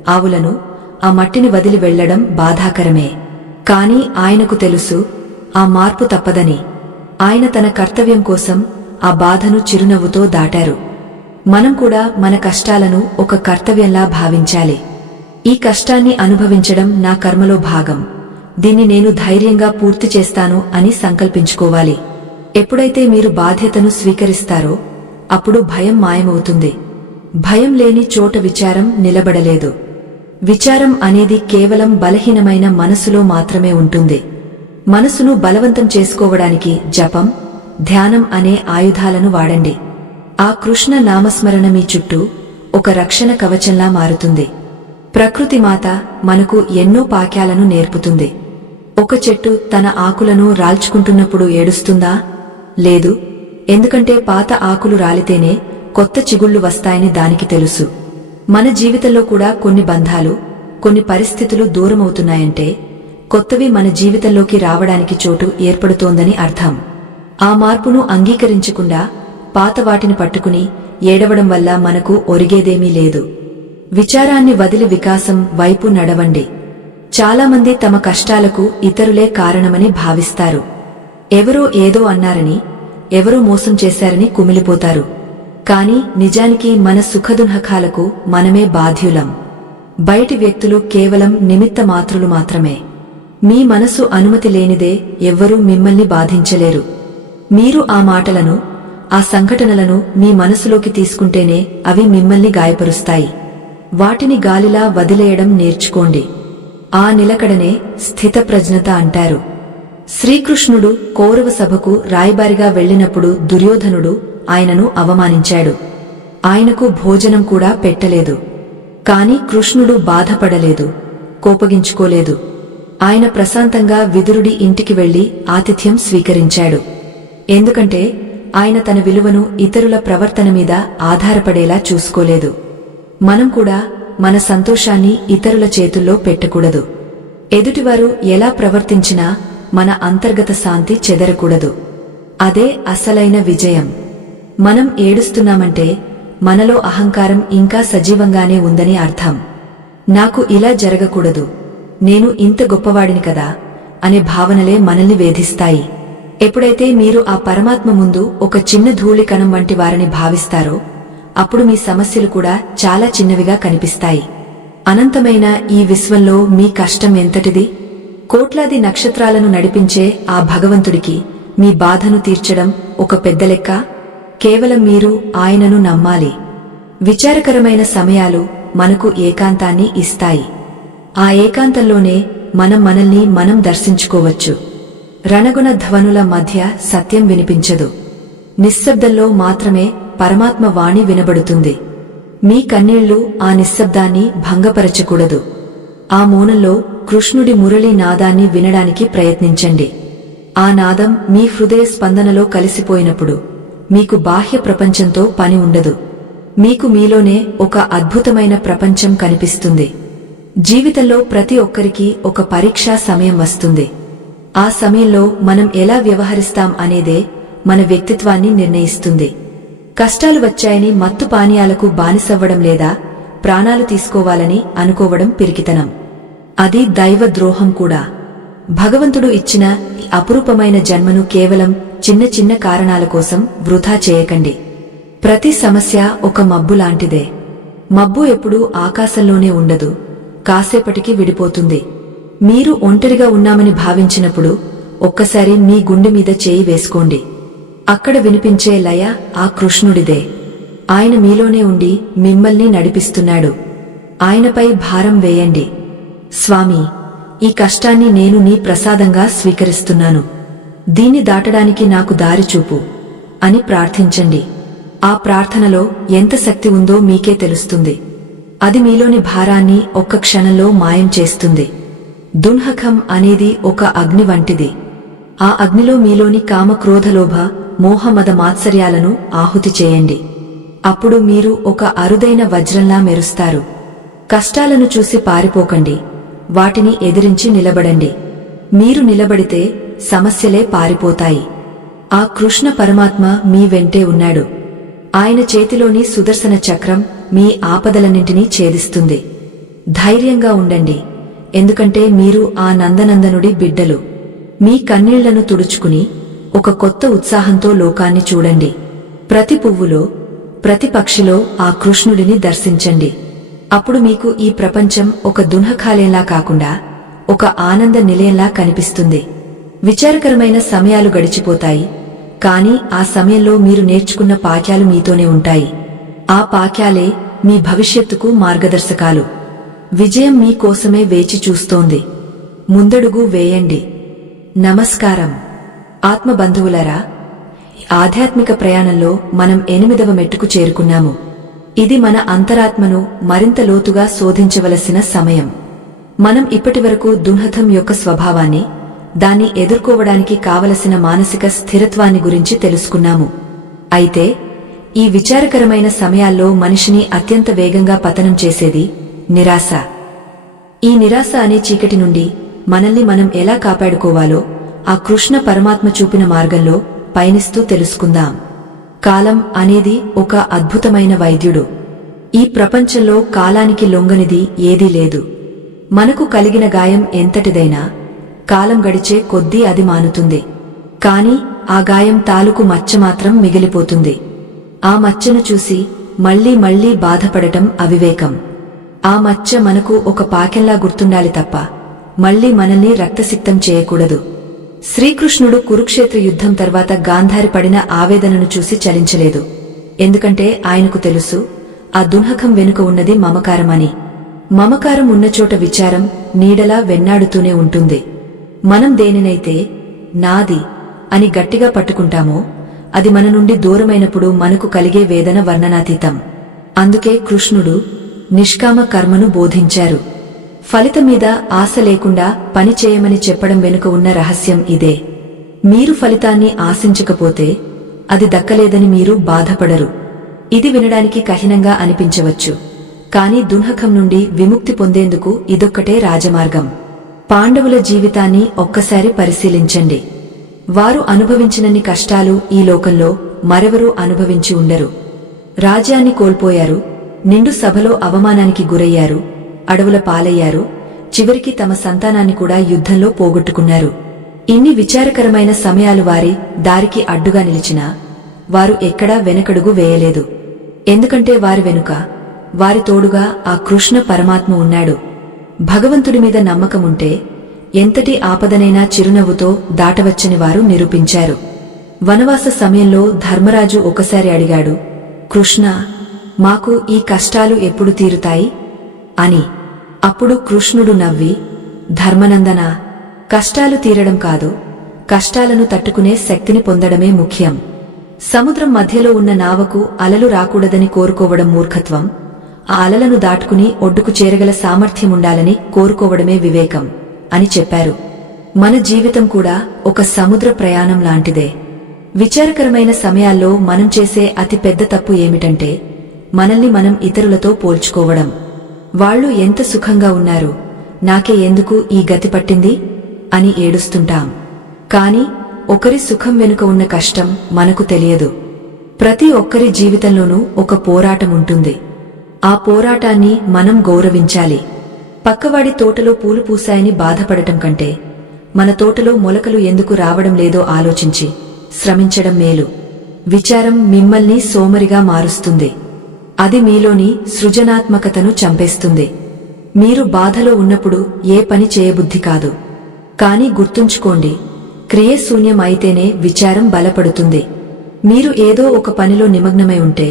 ఆవులను, ఆ మట్టిని వదిలి వెళ్లడం బాధాకరమే. కాని ఆయనకు తెలుసు ఆ మార్పు తప్పదని. ఆయన తన కర్తవ్యం కోసం ఆ బాధను చిరునవ్వుతో దాటారు. మనం కూడా మన కష్టాలను ఒక కర్తవ్యంలా భావించాలి. ఈ కష్టాన్ని అనుభవించడం నా కర్మలో భాగం, దీన్ని నేను ధైర్యంగా పూర్తి చేస్తాను అని సంకల్పించుకోవాలి. ఎప్పుడైతే మీరు బాధ్యతను స్వీకరిస్తారో అప్పుడు భయం మాయమవుతుంది. భయం లేని చోట విచారం నిలబడలేదు. విచారం అనేది కేవలం బలహీనమైన మనసులో మాత్రమే ఉంటుంది. మనసును బలవంతం చేసుకోవడానికి జపం, ధ్యానం అనే ఆయుధాలను వాడండి. ఆ కృష్ణ నామస్మరణ మీ చుట్టూ ఒక రక్షణ కవచంలా మారుతుంది. ప్రకృతి మాత మనకు ఎన్నో పాఠాలను నేర్పుతుంది. ఒక చెట్టు తన ఆకులను రాల్చుకుంటున్నప్పుడు ఏడుస్తుందా? లేదు. ఎందుకంటే పాత ఆకులు రాలితేనే కొత్త చిగుళ్లు వస్తాయని దానికి తెలుసు. మన జీవితంలో కూడా కొన్ని బంధాలు, కొన్ని పరిస్థితులు దూరమవుతున్నాయంటే కొత్తవి మన జీవితంలోకి రావడానికి చోటు ఏర్పడుతోందని అర్థం. ఆ మార్పును అంగీకరించకుండా పాత వాటిని పట్టుకుని ఏడవడం వల్ల మనకు ఒరిగేదేమీ లేదు. విచారాన్ని వదిలి వికాసం వైపు నడవండి. చాలామంది తమ కష్టాలకు ఇతరులే కారణమని భావిస్తారు. ఎవరో ఏదో అన్నారని, ఎవరో మోసం చేశారని కుమిలిపోతారు. కాని నిజానికి మన సుఖదుఃఖాలకు మనమే బాధ్యులం. బయటి వ్యక్తులు కేవలం నిమిత్త మాత్రులు మాత్రమే. మీ మనసు అనుమతి లేనిదే ఎవ్వరూ మిమ్మల్ని బాధించలేరు. మీరు ఆ మాటలను, ఆ సంఘటనలను మీ మనసులోకి తీసుకుంటేనే అవి మిమ్మల్ని గాయపరుస్తాయి. వాటిని గాలిలా వదిలేయడం నేర్చుకోండి. ఆ నిలకడనే స్థితప్రజ్ఞత అంటారు. శ్రీకృష్ణుడు కౌరవ సభకు రాయబారిగా వెళ్లినప్పుడు దుర్యోధనుడు ఆయనను అవమానించాడు. ఆయనకు భోజనం కూడా పెట్టలేదు. కాని కృష్ణుడు బాధపడలేదు, కోపగించుకోలేదు. ఆయన ప్రశాంతంగా విదురుడి ఇంటికి వెళ్లి ఆతిథ్యం స్వీకరించాడు. ఎందుకంటే ఆయన తన విలువను ఇతరుల ప్రవర్తన మీద ఆధారపడేలా చూసుకోలేదు. మనం కూడా మన సంతోషాన్ని ఇతరుల చేతుల్లో పెట్టకూడదు. ఎదుటివారు ఎలా ప్రవర్తించినా మన అంతర్గత శాంతి చెదరకూడదు. అదే అసలైన విజయం. మనం ఏడుస్తున్నామంటే మనలో అహంకారం ఇంకా సజీవంగానే ఉందని అర్థం. నాకు ఇలా జరగకూడదు, నేను ఇంత గొప్పవాడిని కదా అనే భావనలే మనల్ని వేధిస్తాయి. ఎప్పుడైతే మీరు ఆ పరమాత్మ ముందు ఒక చిన్న ధూళి కణం వంటి వారిని భావిస్తారో అప్పుడు మీ సమస్యలు కూడా చాలా చిన్నవిగా కనిపిస్తాయి. అనంతమైన ఈ విశ్వంలో మీ కష్టం ఎంతటిది? కోట్లాది నక్షత్రాలను నడిపించే ఆ భగవంతుడికి మీ బాధను తీర్చడం ఒక పెద్ద లెక్క? కేవలం మీరు ఆయనను నమ్మాలి. విచారకరమైన సమయాలు మనకు ఏకాంతాన్ని ఇస్తాయి. ఆ ఏకాంతంలోనే మనల్ని మనం దర్శించుకోవచ్చు. రణగుణ ధ్వనుల మధ్య సత్యం వినిపించదు. నిశ్శబ్దంలో మాత్రమే పరమాత్మ వాణి వినబడుతుంది. మీ కన్నీళ్లు ఆ నిశ్శబ్దాన్ని భంగపరచకూడదు. ఆ మౌనంలో కృష్ణుడి మురళీ నాదాన్ని వినడానికి ప్రయత్నించండి. ఆ నాదం మీ హృదయ స్పందనలో కలిసిపోయినప్పుడు మీకు బాహ్య ప్రపంచంతో పని ఉండదు. మీకు మీలోనే ఒక అద్భుతమైన ప్రపంచం కనిపిస్తుంది. జీవితంలో ప్రతి ఒక్కరికి ఒక పరీక్షా సమయం వస్తుంది. ఆ సమయంలో మనం ఎలా వ్యవహరిస్తాం అనేదే మన వ్యక్తిత్వాన్ని నిర్ణయిస్తుంది. కష్టాలు వచ్చాయని మత్తు పానీయాలకు బానిసవ్వడం లేదా ప్రాణాలు తీసుకోవాలని అనుకోవడం పిరికితనం. అది దైవ ద్రోహం కూడా. భగవంతుడు ఇచ్చిన ఈ అపురూపమైన జన్మను కేవలం చిన్న చిన్న కారణాల కోసం వృధా చేయకండి. ప్రతి సమస్య ఒక మబ్బు లాంటిదే. మబ్బు ఎప్పుడూ ఆకాశంలోనే ఉండదు, కాసేపటికి విడిపోతుంది. మీరు ఒంటరిగా ఉన్నామని భావించినప్పుడు ఒక్కసారి మీ గుండె మీద చేయి వేసుకోండి. అక్కడ వినిపించే లయ ఆ కృష్ణుడిదే. ఆయన మీలోనే ఉండి మిమ్మల్ని నడిపిస్తున్నాడు. ఆయనపై భారం వేయండి. స్వామీ, ఈ కష్టాన్ని నేను నీ ప్రసాదంగా స్వీకరిస్తున్నాను. దీన్ని దాటడానికి నాకు దారి చూపు అని ప్రార్థించండి. ఆ ప్రార్థనలో ఎంత శక్తి ఉందో మీకే తెలుస్తుంది. అది మీలోని భారాన్ని ఒక్క క్షణంలో మాయం చేస్తుంది. దున్హకం అనేది ఒక అగ్ని వంటిది. ఆ అగ్నిలో మీలోని కామ, క్రోధలోభ, మోహమద మాత్సర్యాలను ఆహుతి చేయండి. అప్పుడు మీరు ఒక అరుదైన వజ్రంలా మెరుస్తారు. కష్టాలను చూసి పారిపోకండి, వాటిని ఎదిరించి నిలబడండి. మీరు నిలబడితే సమస్యలే పారిపోతాయి. ఆ కృష్ణ పరమాత్మ మీ వెంటే ఉన్నాడు. ఆయన చేతిలోని సుదర్శన చక్రం మీ ఆపదలన్నింటినీ ఛేదిస్తుంది. ధైర్యంగా ఉండండి, ఎందుకంటే మీరు ఆ నందనందనుడి బిడ్డలు. మీ కన్నీళ్లను తుడుచుకుని ఒక కొత్త ఉత్సాహంతో లోకాన్ని చూడండి. ప్రతి పువ్వులో, ప్రతి పక్షిలో ఆ కృష్ణుడిని దర్శించండి. అప్పుడు మీకు ఈ ప్రపంచం ఒక దున్హఖాలయంలా కాకుండా ఒక ఆనంద నిలయంలా కనిపిస్తుంది. విచారకరమైన సమయాలు గడిచిపోతాయి, కాని ఆ సమయంలో మీరు నేర్చుకున్న పాఠాలు మీతోనే ఉంటాయి. ఆ పాఠాలే మీ భవిష్యత్తుకు మార్గదర్శకాలు. విజయం మీ కోసమే వేచి చూస్తోంది. ముందడుగు వేయండి. నమస్కారం ఆత్మబంధువులారా, ఆధ్యాత్మిక ప్రయాణంలో మనం 8వ మెట్టుకు చేరుకున్నాము. ఇది మన అంతరాత్మను మరింత లోతుగా శోధించవలసిన సమయం. మనం ఇప్పటివరకు దున్హతం యొక్క స్వభావాన్ని, దాన్ని ఎదుర్కోవడానికి కావలసిన మానసిక స్థిరత్వాన్ని గురించి తెలుసుకున్నాము. అయితే ఈ విచారకరమైన సమయాల్లో మనిషిని అత్యంత వేగంగా పతనం చేసేది నిరాశ. ఈ నిరాశ అనే చీకటి నుండి మనల్ని మనం ఎలా కాపాడుకోవాలో ఆ కృష్ణ పరమాత్మ చూపిన మార్గంలో పయనిస్తూ తెలుసుకుందాం. కాలం అనేది ఒక అద్భుతమైన వైద్యుడు. ఈ ప్రపంచంలో కాలానికి లొంగనిది ఏదీ లేదు. మనకు కలిగిన గాయం ఎంతటిదైనా కాలం గడిచే కొద్దీ అది మానుతుంది. కాని ఆ గాయం తాలూకు మచ్చ మాత్రం మిగిలిపోతుంది. ఆ మచ్చను చూసి మళ్లీ మళ్లీ బాధపడటం అవివేకం. ఆ మచ్చ మనకు ఒక పాకెంలా గుర్తుండాలి తప్ప మళ్లీ మనల్ని రక్తసిక్తం చేయకూడదు. శ్రీకృష్ణుడు కురుక్షేత్ర యుద్ధం తర్వాత గాంధారి పడిన ఆవేదనను చూసి చలించలేదు. ఎందుకంటే ఆయనకు తెలుసు, ఆ దున్హకం వెనుక ఉన్నది మమకారమని. మమకారం ఉన్నచోట విచారం నీడలా వెన్నాడుతూనే ఉంటుంది. మనం దేనినైతే నాది అని గట్టిగా పట్టుకుంటామో అది మన నుండి దూరమైనప్పుడు మనకు కలిగే వేదన వర్ణనాతీతం. అందుకే కృష్ణుడు నిష్కామ కర్మను బోధించారు. ఫలితం మీద ఆశ లేకుండా పని చేయమని చెప్పడం వెనుక ఉన్న రహస్యం ఇదే. మీరు ఫలితాన్ని ఆశించకపోతే అది దక్కలేదని మీరు బాధపడరు. ఇది వినడానికి కఠినంగా అనిపించవచ్చు, కాని దున్హకం నుండి విముక్తి పొందేందుకు ఇదొక్కటే రాజమార్గం. పాండవుల జీవితాన్ని ఒక్కసారి పరిశీలించండి. వారు అనుభవించినన్ని కష్టాలు ఈ లోకంలో మరెవరూ అనుభవించి ఉండరు. రాజ్యాన్ని కోల్పోయారు, నిండు సభలో అవమానానికి గురయ్యారు, అడవుల పాలయ్యారు, చివరికి తమ సంతానాన్ని కూడా యుద్ధంలో పోగొట్టుకున్నారు. ఇన్ని విచారకరమైన సమయాలు వారి దారికి అడ్డుగా నిలిచినా వారు ఎక్కడా వెనకడుగు వేయలేదు. ఎందుకంటే వారి వెనుక వారి తోడుగా ఆ కృష్ణ పరమాత్మ ఉన్నాడు. భగవంతుడి మీద నమ్మకముంటే ఎంతటి ఆపదనైనా చిరునవ్వుతో దాటవచ్చని వారు నిరూపించారు. వనవాస సమయంలో ధర్మరాజు ఒకసారి అడిగాడు, కృష్ణ, మాకు ఈ కష్టాలు ఎప్పుడు తీరుతాయి అని. అప్పుడు కృష్ణుడు నవ్వి, ధర్మనందన, కష్టాలు తీరడం కాదు, కష్టాలను తట్టుకునే శక్తిని పొందడమే ముఖ్యం. సముద్రం మధ్యలో ఉన్న నావకు అలలు రాకూడదని కోరుకోవడం మూర్ఖత్వం, ఆ అలలను దాటుకుని ఒడ్డుకు చేరగల సామర్థ్యముండాలని కోరుకోవడమే వివేకం అని చెప్పారు. మన జీవితం కూడా ఒక సముద్ర ప్రయాణం లాంటిదే. విచారకరమైన సమయాల్లో మనం చేసే అతి పెద్ద తప్పు ఏమిటంటే మనల్ని మనం ఇతరులతో పోల్చుకోవడం. వాళ్ళు ఎంత సుఖంగా ఉన్నారు, నాకే ఎందుకు ఈ గతి పట్టింది అని ఏడుస్తుంటాం. కాని ఒకరి సుఖం వెనుక ఉన్న కష్టం మనకు తెలియదు. ప్రతి ఒక్కరి జీవితంలోనూ ఒక పోరాటం ఉంటుంది. ఆ పోరాటాన్ని మనం గౌరవించాలి. పక్కవాడి తోటలో పూలు పూసాయని బాధపడటం కంటే మన తోటలో మొలకలు ఎందుకు రావడం లేదో ఆలోచించి శ్రమించడం మేలు. విచారం మిమ్మల్ని సోమరిగా మారుస్తుంది. అది మీలోని సృజనాత్మకతను చంపేస్తుంది. మీరు బాధలో ఉన్నప్పుడు ఏ పని చేయబుద్ధి కాదు. కాని గుర్తుంచుకోండి, క్రియశూన్యం అయితేనే విచారం బలపడుతుంది. మీరు ఏదో ఒక పనిలో నిమగ్నమై ఉంటే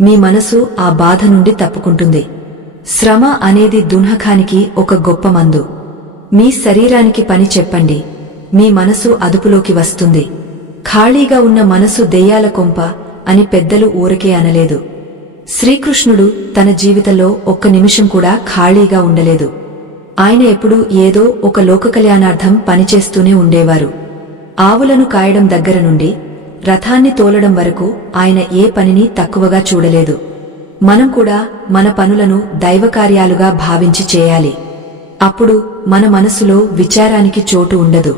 మీ మనసు ఆ బాధ నుండి తప్పుకుంటుంది. శ్రమ అనేది దున్హకానికి ఒక గొప్ప మందు. మీ శరీరానికి పని చెప్పండి, మీ మనసు అదుపులోకి వస్తుంది. ఖాళీగా ఉన్న మనసు దెయ్యాల కొంప అని పెద్దలు ఊరకే అనలేదు. శ్రీకృష్ణుడు తన జీవితంలో ఒక్క నిమిషం కూడా ఖాళీగా ఉండలేదు. ఆయన ఎప్పుడూ ఏదో ఒక లోకకల్యాణార్థం పనిచేస్తూనే ఉండేవారు. ఆవులను కాయడం దగ్గర నుండి రథాన్ని తోలడం వరకు ఆయన ఏ పనిని తక్కువగా చూడలేదు. మనం కూడా మన పనులను దైవకార్యాలుగా భావించి చేయాలి. అప్పుడు మన మనసులో విచారానికి చోటు ఉండదు.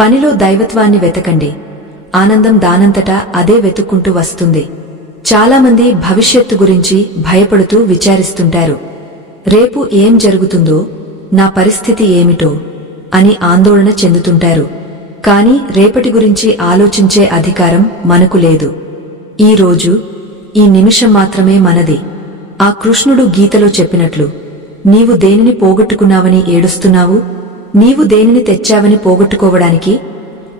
పనిలో దైవత్వాన్ని వెతకండి, ఆనందం దానంతటా అదే వెతుక్కుంటూ వస్తుంది. చాలామంది భవిష్యత్తు గురించి భయపడుతూ విచారిస్తుంటారు. రేపు ఏం జరుగుతుందో, నా పరిస్థితి ఏమిటో అని ఆందోళన చెందుతుంటారు. కాని రేపటి గురించి ఆలోచించే అధికారం మనకు లేదు. ఈ రోజు, ఈ నిమిషం మాత్రమే మనది. ఆ కృష్ణుడు గీతలో చెప్పినట్లు, నీవు దేనిని పోగొట్టుకున్నావని ఏడుస్తున్నావు, నీవు దేనిని తెచ్చావని పోగొట్టుకోవడానికి?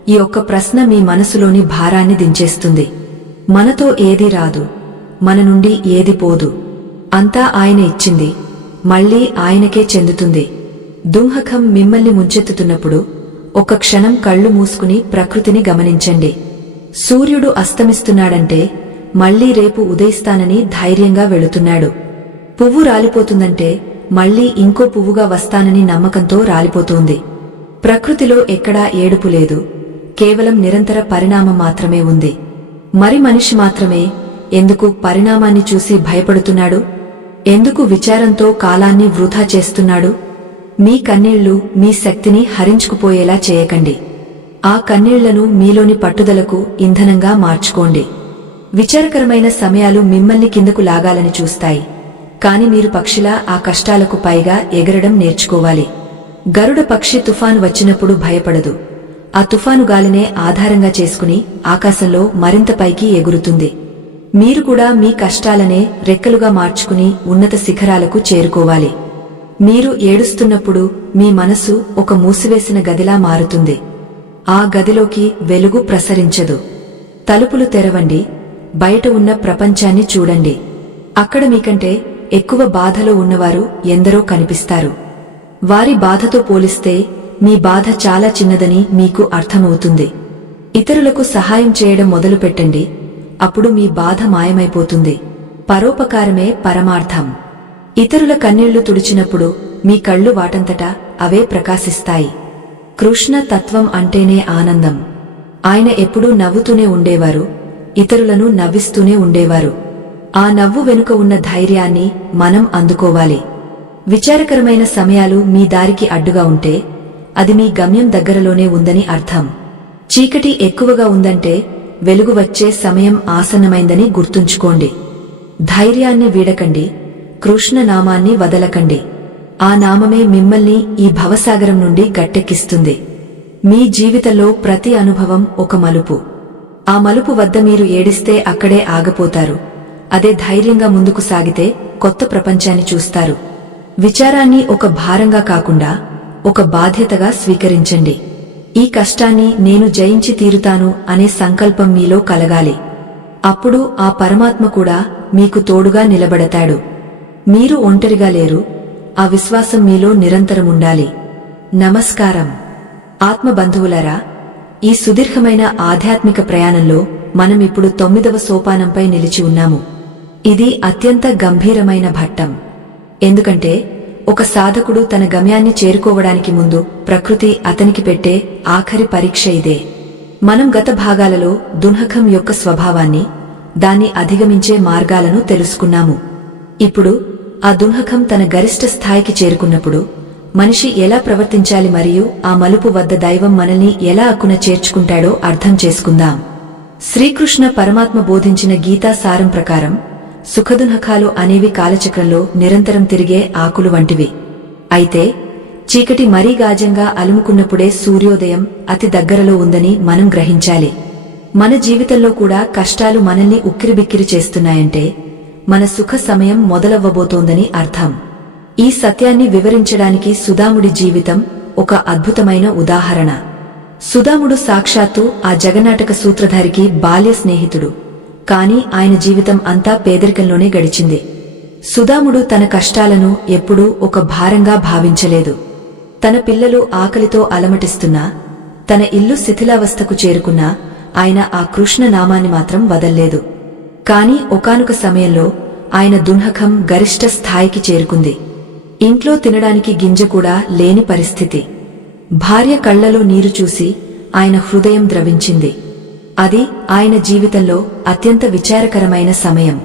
ఈ ఒక్క ప్రశ్న మీ మనసులోని భారాన్ని దించేస్తుంది. మనతో ఏదీ రాదు, మన నుండి ఏది పోదు. అంతా ఆయన ఇచ్చింది, మళ్లీ ఆయనకే చెందుతుంది. దుంహకం మిమ్మల్ని ముంచెత్తుతున్నప్పుడు ఒక క్షణం కళ్ళు మూసుకుని ప్రకృతిని గమనించండి. సూర్యుడు అస్తమిస్తున్నాడంటే మళ్లీ రేపు ఉదయిస్తానని ధైర్యంగా వెళుతున్నాడు. పువ్వు రాలిపోతుందంటే మళ్లీ ఇంకో పువ్వుగా వస్తానని నమ్మకంతో రాలిపోతోంది. ప్రకృతిలో ఎక్కడా ఏడుపు లేదు, కేవలం నిరంతర పరిణామం మాత్రమే ఉంది. మరి మనిషి మాత్రమే ఎందుకు పరిణామాన్ని చూసి భయపడుతున్నాడు? ఎందుకు విచారంతో కాలాన్ని వృధా చేస్తున్నాడు? మీ కన్నీళ్లు మీ శక్తిని హరించుకుపోయేలా చేయకండి. ఆ కన్నీళ్లను మీలోని పట్టుదలకు ఇంధనంగా మార్చుకోండి. విచారకరమైన సమయాలు మిమ్మల్ని కిందకు లాగాలని చూస్తాయి, కాని మీరు పక్షిలా ఆ కష్టాలకు పైగా ఎగరడం నేర్చుకోవాలి. గరుడ పక్షి తుఫాను వచ్చినప్పుడు భయపడదు. ఆ తుఫాను గాలినే ఆధారంగా చేసుకుని ఆకాశంలో మరింత పైకి ఎగురుతుంది. మీరు కూడా మీ కష్టాలనే రెక్కలుగా మార్చుకుని ఉన్నత శిఖరాలకు చేరుకోవాలి. మీరు ఏడుస్తున్నప్పుడు మీ మనసు ఒక మూసివేసిన గదిలా మారుతుంది. ఆ గదిలోకి వెలుగు ప్రసరించదు. తలుపులు తెరవండి, బయట ఉన్న ప్రపంచాన్ని చూడండి. అక్కడ మీకంటే ఎక్కువ బాధలో ఉన్నవారు ఎందరో కనిపిస్తారు. వారి బాధతో పోలిస్తే మీ బాధ చాలా చిన్నదని మీకు అర్థమవుతుంది. ఇతరులకు సహాయం చేయడం మొదలుపెట్టండి, అప్పుడు మీ బాధ మాయమైపోతుంది. పరోపకారమే పరమార్థం. ఇతరుల కన్నీళ్లు తుడిచినప్పుడు మీ కళ్ళు వాటంతటా అవే ప్రకాశిస్తాయి. కృష్ణ తత్వం అంటేనే ఆనందం. ఆయన ఎప్పుడూ నవ్వుతూనే ఉండేవారు, ఇతరులను నవ్విస్తూనే ఉండేవారు. ఆ నవ్వు వెనుక ఉన్న ధైర్యాన్ని మనం అందుకోవాలి. విచారకరమైన సమయాలు మీ దారికి అడ్డుగా ఉంటే అది మీ గమ్యం దగ్గరలోనే ఉందని అర్థం. చీకటి ఎక్కువగా ఉందంటే వెలుగు వచ్చే సమయం ఆసన్నమైందని గుర్తుంచుకోండి. ధైర్యాన్ని వీడకండి, కృష్ణ నామాన్ని వదలకండి. ఆ నామమే మిమ్మల్ని ఈ భవసాగరం నుండి గట్టెక్కిస్తుంది. మీ జీవితంలో ప్రతి అనుభవం ఒక మలుపు. ఆ మలుపు వద్ద మీరు ఏడిస్తే అక్కడే ఆగపోతారు. అదే ధైర్యంగా ముందుకు సాగితే కొత్త ప్రపంచాన్ని చూస్తారు. విచారాన్ని ఒక భారంగా కాకుండా ఒక బాధ్యతగా స్వీకరించండి. ఈ కష్టాన్ని నేను జయించి తీరుతాను అనే సంకల్పం మీలో కలగాలి. అప్పుడు ఆ పరమాత్మ కూడా మీకు తోడుగా నిలబడతాడు. మీరు ఒంటరిగా లేరు. ఆ విశ్వాసం మీలో నిరంతరముండాలి. నమస్కారం ఆత్మబంధువులారా, ఈ సుదీర్ఘమైన ఆధ్యాత్మిక ప్రయాణంలో మనమిప్పుడు 9వ సోపానంపై నిలిచి ఉన్నాము. ఇది అత్యంత గంభీరమైన ఘట్టం. ఎందుకంటే ఒక సాధకుడు తన గమ్యాన్ని చేరుకోవడానికి ముందు ప్రకృతి అతనికి పెట్టే ఆఖరి పరీక్ష ఇదే. మనం గత భాగాలలో దున్హకం యొక్క స్వభావాన్ని, దాన్ని అధిగమించే మార్గాలను తెలుసుకున్నాము. ఇప్పుడు ఆ దున్హకం తన గరిష్ట స్థాయికి చేరుకున్నప్పుడు మనిషి ఎలా ప్రవర్తించాలి మరియు ఆ మలుపు వద్ద దైవం మనల్ని ఎలా అక్కున చేర్చుకుంటాడో అర్థం చేసుకుందాం. శ్రీకృష్ణ పరమాత్మ బోధించిన గీతా సారం ప్రకారం సుఖదున్హకాలు అనేవి కాలచక్రంలో నిరంతరం తిరిగే ఆకులు వంటివి. అయితే చీకటి మరీ గాజంగా అలుముకున్నప్పుడే సూర్యోదయం అతి దగ్గరలో ఉందని మనం గ్రహించాలి. మన జీవితంలో కూడా కష్టాలు మనల్ని ఉక్కిరిబిక్కిరి చేస్తున్నాయంటే మన సుఖ సమయం మొదలవ్వబోతోందని అర్థం. ఈ సత్యాన్ని వివరించడానికి సుదాముడి జీవితం ఒక అద్భుతమైన ఉదాహరణ. సుదాముడు సాక్షాత్తు ఆ జగన్నాటక సూత్రధారికి బాల్య స్నేహితుడు. కాని ఆయన జీవితం అంతా పేదరికంలోనే గడిచింది. సుదాముడు తన కష్టాలను ఎప్పుడూ ఒక భారంగా భావించలేదు. తన పిల్లలు ఆకలితో అలమటిస్తున్నా, తన ఇల్లు శిథిలావస్థకు చేరుకున్నా ఆయన ఆ కృష్ణ నామాన్ని మాత్రం వదల్లేదు. కాని ఒకానొక సమయంలో ఆయన దున్హకం గరిష్ట స్థాయికి చేరుకుంది. ఇంట్లో తినడానికి గింజ కూడా లేని పరిస్థితి. భార్య కళ్లలో నీరు చూసి ఆయన హృదయం ద్రవించింది. అది ఆయన జీవితంలో అత్యంత విచారకరమైన సమయం.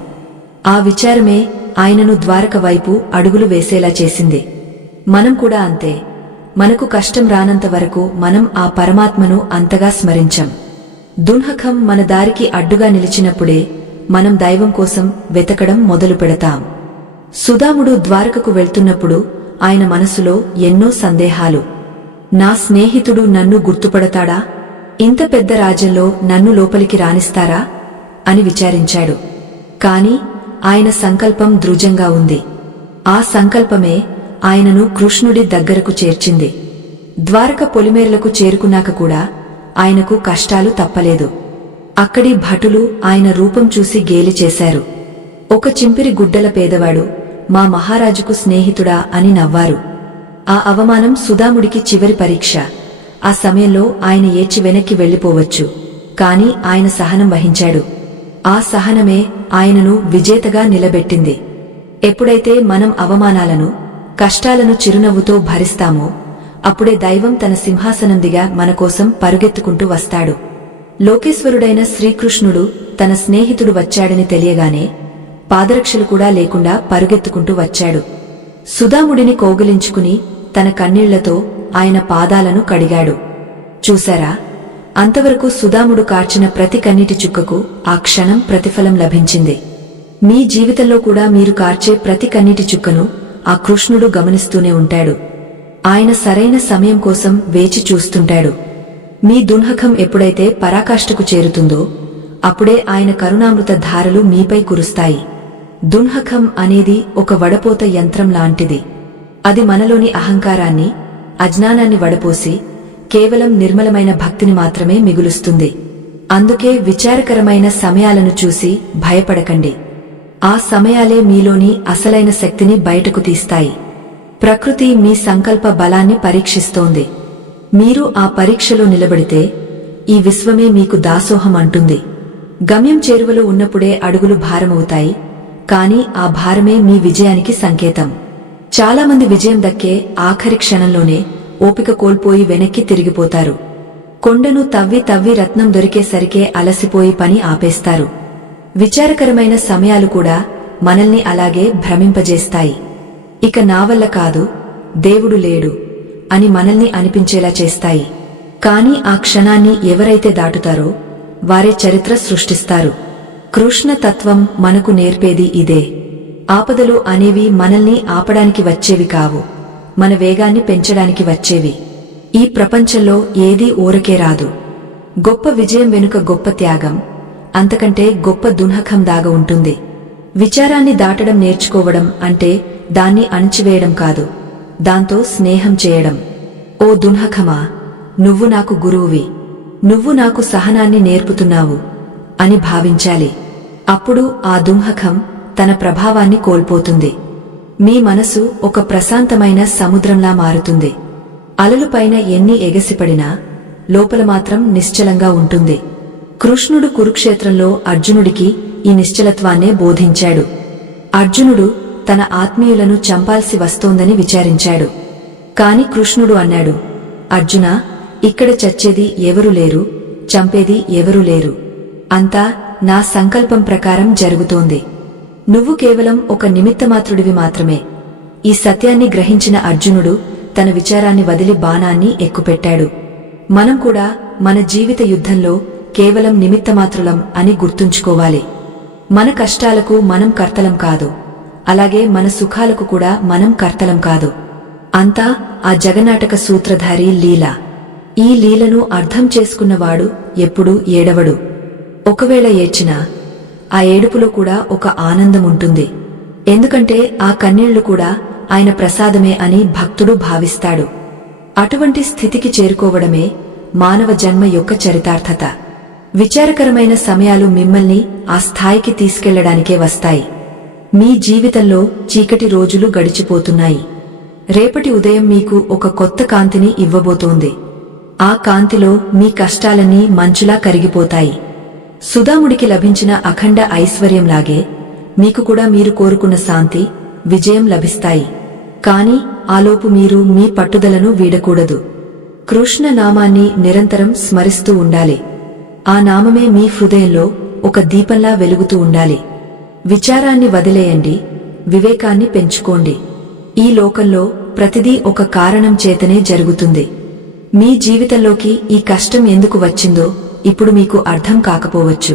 ఆ విచారమే ఆయనను ద్వారక వైపు అడుగులు వేసేలా చేసింది. మనం కూడా అంతే. మనకు కష్టం రానంత వరకు మనం ఆ పరమాత్మను అంతగా స్మరించం. దున్హకం మన దారికి అడ్డుగా నిలిచినప్పుడే మనం దైవం కోసం వెతకడం మొదలు పెడతాం. సుదాముడు ద్వారకకు వెళ్తున్నప్పుడు ఆయన మనసులో ఎన్నో సందేహాలు. నా స్నేహితుడు నన్ను గుర్తుపడతాడా? ఇంత పెద్ద రాజ్యంలో నన్ను లోపలికి రానిస్తారా అని విచారించాడు. కాని ఆయన సంకల్పం దృఢంగా ఉంది. ఆ సంకల్పమే ఆయనను కృష్ణుడి దగ్గరకు చేర్చింది. ద్వారక పొలిమేరలకు చేరుకున్నాక కూడా ఆయనకు కష్టాలు తప్పలేదు. అక్కడి భటులు ఆయన రూపం చూసి గేలి చేశారు. ఒక చింపిరి గుడ్డల పేదవాడు మా మహారాజుకు స్నేహితుడా అని నవ్వారు. ఆ అవమానం సుదాముడికి చివరి పరీక్ష. ఆ సమయంలో ఆయన ఏడ్చి వెనక్కి వెళ్లిపోవచ్చు. కాని ఆయన సహనం వహించాడు. ఆ సహనమే ఆయనను విజేతగా నిలబెట్టింది. ఎప్పుడైతే మనం అవమానాలను, కష్టాలను చిరునవ్వుతో భరిస్తామో అప్పుడే దైవం తన సింహాసనం దిగా మనకోసం పరుగెత్తుకుంటూ వస్తాడు. లోకేశ్వరుడైన శ్రీకృష్ణుడు తన స్నేహితుడు వచ్చాడని తెలియగానే పాదరక్షలు కూడా లేకుండా పరుగెత్తుకుంటూ వచ్చాడు. సుదాముడిని కౌగిలించుకుని తన కన్నీళ్లతో ఆయన పాదాలను కడిగాడు. చూశారా, అంతవరకు సుదాముడు కార్చిన ప్రతి కన్నీటి చుక్కకు ఆ క్షణం ప్రతిఫలం లభించింది. మీ జీవితంలో కూడా మీరు కార్చే ప్రతి కన్నీటి చుక్కను ఆ కృష్ణుడు గమనిస్తూనే ఉంటాడు. ఆయన సరైన సమయం కోసం వేచి చూస్తుంటాడు. మీ దున్హకం ఎప్పుడైతే పరాకాష్ఠకు చేరుతుందో అప్పుడే ఆయన కరుణామృత ధారలు మీపై కురుస్తాయి. దున్హకం అనేది ఒక వడపోత యంత్రం లాంటిది. అది మనలోని అహంకారాన్ని, అజ్ఞానాన్ని వడపోసి కేవలం నిర్మలమైన భక్తిని మాత్రమే మిగులుస్తుంది. అందుకే విచారకరమైన సమయాలను చూసి భయపడకండి. ఆ సమయాలే మీలోని అసలైన శక్తిని బయటకు తీస్తాయి. ప్రకృతి మీ సంకల్ప బలాన్ని పరీక్షిస్తోంది. మీరు ఆ పరీక్షలో నిలబడితే ఈ విశ్వమే మీకు దాసోహం అంటుంది. గమ్యం చేరువలో ఉన్నప్పుడే అడుగులు భారమవుతాయి. కాని ఆ భారమే మీ విజయానికి సంకేతం. చాలామంది విజయం దక్కే ఆఖరి క్షణంలోనే ఓపిక కోల్పోయి వెనక్కి తిరిగిపోతారు. కొండను తవ్వి తవ్వి రత్నం దొరికేసరికే అలసిపోయి పని ఆపేస్తారు. విచారకరమైన సమయాలు కూడా మనల్ని అలాగే భ్రమింపజేస్తాయి. ఇక నా వల్ల కాదు, దేవుడు లేడు అని మనల్ని అనిపించేలా చేస్తాయి. కాని ఆ క్షణాన్ని ఎవరైతే దాటుతారో వారే చరిత్ర సృష్టిస్తారు. కృష్ణ తత్వం మనకు నేర్పేది ఇదే. ఆపదలు అనేవి మనల్ని ఆపడానికి వచ్చేవి కావు, మన వేగాన్ని పెంచడానికి వచ్చేవి. ఈ ప్రపంచంలో ఏదీ ఊరకే రాదు. గొప్ప విజయం వెనుక గొప్ప త్యాగం, అంతకంటే గొప్ప దున్హకం దాగ ఉంటుంది. విచారాన్ని దాటడం నేర్చుకోవడం అంటే దాన్ని అణిచివేయడం కాదు, దాంతో స్నేహం చేయడం. ఓ దున్హఖమా, నువ్వు నాకు గురువువి, నువ్వు నాకు సహనాన్ని నేర్పుతున్నావు అని భావించాలి. అప్పుడు ఆ దుంహకం తన ప్రభావాన్ని కోల్పోతుంది. మీ మనసు ఒక ప్రశాంతమైన సముద్రంలా మారుతుంది. అలలుపైన ఎన్ని ఎగసిపడినా లోపల మాత్రం నిశ్చలంగా ఉంటుంది. కృష్ణుడు కురుక్షేత్రంలో అర్జునుడికి ఈ నిశ్చలత్వాన్నే బోధించాడు. అర్జునుడు తన ఆత్మీయులను చంపాల్సి వస్తోందని విచారించాడు. కాని కృష్ణుడు అన్నాడు, అర్జునా, ఇక్కడ చచ్చేది ఎవరూ లేరు, చంపేది ఎవరూ లేరు. అంతా నా సంకల్పం ప్రకారం జరుగుతోంది. నువ్వు కేవలం ఒక నిమిత్తమాత్రుడివి మాత్రమే. ఈ సత్యాన్ని గ్రహించిన అర్జునుడు తన విచారాన్ని వదిలి బాణాన్ని ఎక్కుపెట్టాడు. మనం కూడా మన జీవిత యుద్ధంలో కేవలం నిమిత్తమాత్రులం అని గుర్తుంచుకోవాలి. మన కష్టాలకు మనం కర్తలం కాదు, అలాగే మన సుఖాలకు కూడా మనం కర్తలం కాదు. అంతా ఆ జగన్నాటక సూత్రధారి లీల. ఈ లీలను అర్థం చేసుకున్నవాడు ఎప్పుడూ ఏడవడు. ఒకవేళ ఏడ్చినా ఆ ఏడుపులో కూడా ఒక ఆనందముంటుంది. ఎందుకంటే ఆ కన్నీళ్లు కూడా ఆయన ప్రసాదమే అని భక్తుడు భావిస్తాడు. అటువంటి స్థితికి చేరుకోవడమే మానవ జన్మ యొక్క చరితార్థత. విచారకరమైన సమయాలు మిమ్మల్ని ఆ స్థాయికి తీసుకెళ్లడానికే వస్తాయి. మీ జీవితంలో చీకటి రోజులు గడిచిపోతున్నాయి. రేపటి ఉదయం మీకు ఒక కొత్త కాంతిని ఇవ్వబోతోంది. ఆ కాంతిలో మీ కష్టాలన్నీ మంచులా కరిగిపోతాయి. సుధాముడికి లభించిన అఖండ ఐశ్వర్యంలాగే మీకు కూడా మీరు కోరుకున్న శాంతి, విజయం లభిస్తాయి. కాని ఆలోపు మీరు మీ పట్టుదలను వీడకూడదు. కృష్ణ నామాన్ని నిరంతరం స్మరిస్తూ ఉండాలి. ఆ నామమే మీ హృదయంలో ఒక దీపంలా వెలుగుతూ ఉండాలి. విచారాన్ని వదిలేయండి, వివేకాన్ని పెంచుకోండి. ఈ లోకంలో ప్రతిదీ ఒక కారణం చేతనే జరుగుతుంది. మీ జీవితంలోకి ఈ కష్టం ఎందుకు వచ్చిందో ఇప్పుడు మీకు అర్థం కాకపోవచ్చు.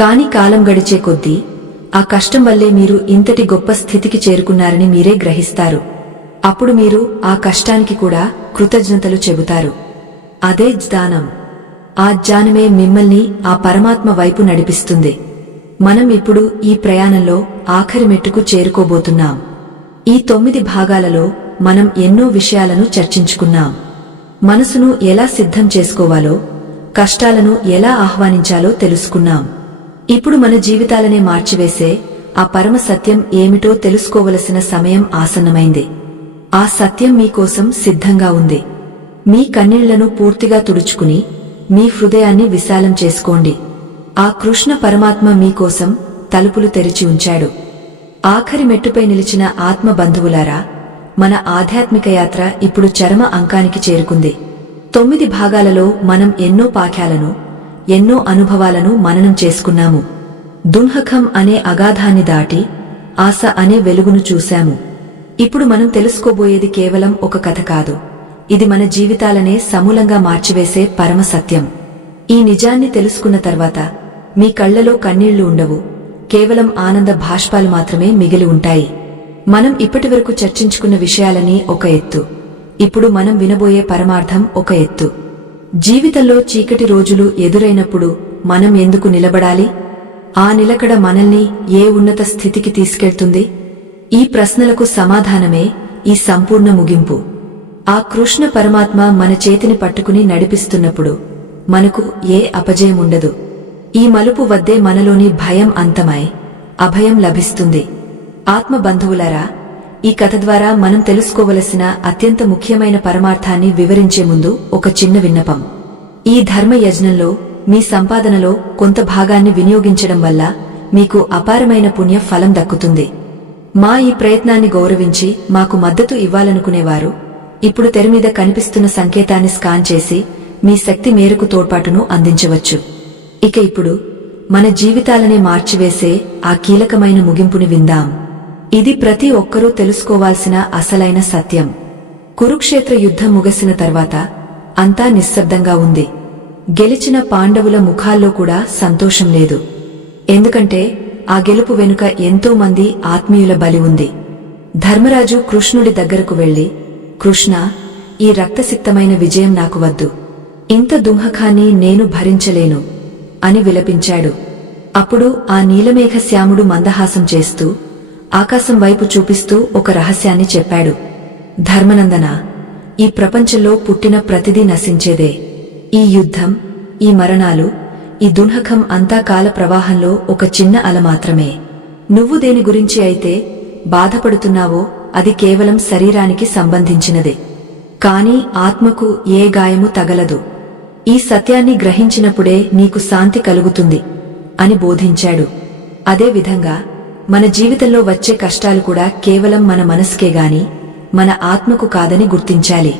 కాని కాలం గడిచే కొద్దీ ఆ కష్టం వల్లే మీరు ఇంతటి గొప్ప స్థితికి చేరుకున్నారని మీరే గ్రహిస్తారు. అప్పుడు మీరు ఆ కష్టానికి కూడా కృతజ్ఞతలు చెబుతారు. అదే జ్ఞానం. ఆ జ్ఞానమే మిమ్మల్ని ఆ పరమాత్మ వైపు నడిపిస్తుంది. మనం ఇప్పుడు ఈ ప్రయాణంలో ఆఖరి మెట్టుకు చేరుకోబోతున్నాం. ఈ 9 భాగాలలో మనం ఎన్నో విషయాలను చర్చించుకున్నాం. మనసును ఎలా సిద్ధం చేసుకోవాలో, కష్టాలను ఎలా ఆహ్వానించాలో తెలుసుకున్నాం. ఇప్పుడు మన జీవితాలనే మార్చివేసే ఆ పరమ సత్యం ఏమిటో తెలుసుకోవలసిన సమయం ఆసన్నమైంది. ఆ సత్యం మీకోసం సిద్ధంగా ఉంది. మీ కన్నీళ్లను పూర్తిగా తుడుచుకుని మీ హృదయాన్ని విశాలం చేసుకోండి. ఆ కృష్ణ పరమాత్మ మీకోసం తలుపులు తెరిచి ఉంచాడు. ఆఖరి మెట్టుపై నిలిచిన ఆత్మ బంధువులారా, మన ఆధ్యాత్మిక యాత్ర ఇప్పుడు చరమ అంకానికి చేరుకుంది. 9 భాగాలలో మనం ఎన్నో పాఠాలను, ఎన్నో అనుభవాలను మననం చేసుకున్నాము. దున్హఖం అనే అగాధాన్ని దాటి ఆశ అనే వెలుగును చూశాము. ఇప్పుడు మనం తెలుసుకోబోయేది కేవలం ఒక కథ కాదు, ఇది మన జీవితాలనే సమూలంగా మార్చివేసే పరమ సత్యం. ఈ నిజాన్ని తెలుసుకున్న తర్వాత మీ కళ్లలో కన్నీళ్లు ఉండవు, కేవలం ఆనంద భాష్పాలు మాత్రమే మిగిలి ఉంటాయి. మనం ఇప్పటివరకు చర్చించుకున్న విషయాలన్నీ ఒక ఎత్తు, ఇప్పుడు మనం వినబోయే పరమార్థం ఒక ఎత్తు. జీవితంలో చీకటి రోజులు ఎదురైనప్పుడు మనం ఎందుకు నిలబడాలి? ఆ నిలకడ మనల్ని ఏ ఉన్నత స్థితికి తీసుకెళ్తుంది? ఈ ప్రశ్నలకు సమాధానమే ఈ సంపూర్ణ ముగింపు. ఆ కృష్ణ పరమాత్మ మన చేతిని పట్టుకుని నడిపిస్తున్నప్పుడు మనకు ఏ అపజయం ఉండదు. ఈ మలుపు వద్దే మనలోని భయం అంతమై అభయం లభిస్తుంది. ఆత్మ బంధువులారా, ఈ కథ ద్వారా మనం తెలుసుకోవలసిన అత్యంత ముఖ్యమైన పరమార్థాన్ని వివరించే ముందు ఒక చిన్న విన్నపం. ఈ ధర్మ యజ్ఞంలో మీ సంపాదనలో కొంత భాగాన్ని వినియోగించడం వల్ల మీకు అపారమైన పుణ్య ఫలం దక్కుతుంది. మా ఈ ప్రయత్నాన్ని గౌరవించి మాకు మద్దతు ఇవ్వాలనుకునేవారు ఇప్పుడు తెరమీద కనిపిస్తున్న సంకేతాన్ని స్కాన్ చేసి మీ శక్తి మేరకు తోడ్పాటును అందించవచ్చు. ఇక ఇప్పుడు మన జీవితాలనే మార్చివేసే ఆ కీలకమైన ముగింపుని విందాం. ఇది ప్రతి ఒక్కరూ తెలుసుకోవాల్సిన అసలైన సత్యం. కురుక్షేత్ర యుద్ధం ముగిసిన తర్వాత అంతా నిశ్శబ్దంగా ఉంది. గెలిచిన పాండవుల ముఖాల్లో కూడా సంతోషం లేదు. ఎందుకంటే ఆ గెలుపు వెనుక ఎంతో మంది ఆత్మీయుల బలి ఉంది. ధర్మరాజు కృష్ణుడి దగ్గరకు వెళ్లి, కృష్ణ, ఈ రక్తసిక్తమైన విజయం నాకు వద్దు, ఇంత దుంహకాన్ని నేను భరించలేను అని విలపించాడు. అప్పుడు ఆ నీలమేఘశ్యాముడు మందహాసం చేస్తూ ఆకాశం వైపు చూపిస్తూ ఒక రహస్యాన్ని చెప్పాడు. ధర్మనందన, ఈ ప్రపంచంలో పుట్టిన ప్రతిదీ నశించేదే. ఈ యుద్ధం, ఈ మరణాలు, ఈ దున్హకం అంతా కాల ప్రవాహంలో ఒక చిన్న అల మాత్రమే. నువ్వు దేని గురించి అయితే బాధపడుతున్నావో అది కేవలం శరీరానికి సంబంధించినదే, కాని ఆత్మకు ఏ గాయము తగలదు. ఈ సత్యాన్ని గ్రహించినప్పుడే నీకు శాంతి కలుగుతుంది అని బోధించాడు. అదే విధంగా మన జీవితంలో వచ్చే కష్టాలు కూడా కేవలం మన మనసుకే గాని మన ఆత్మకు కాదని గుర్తించాలి.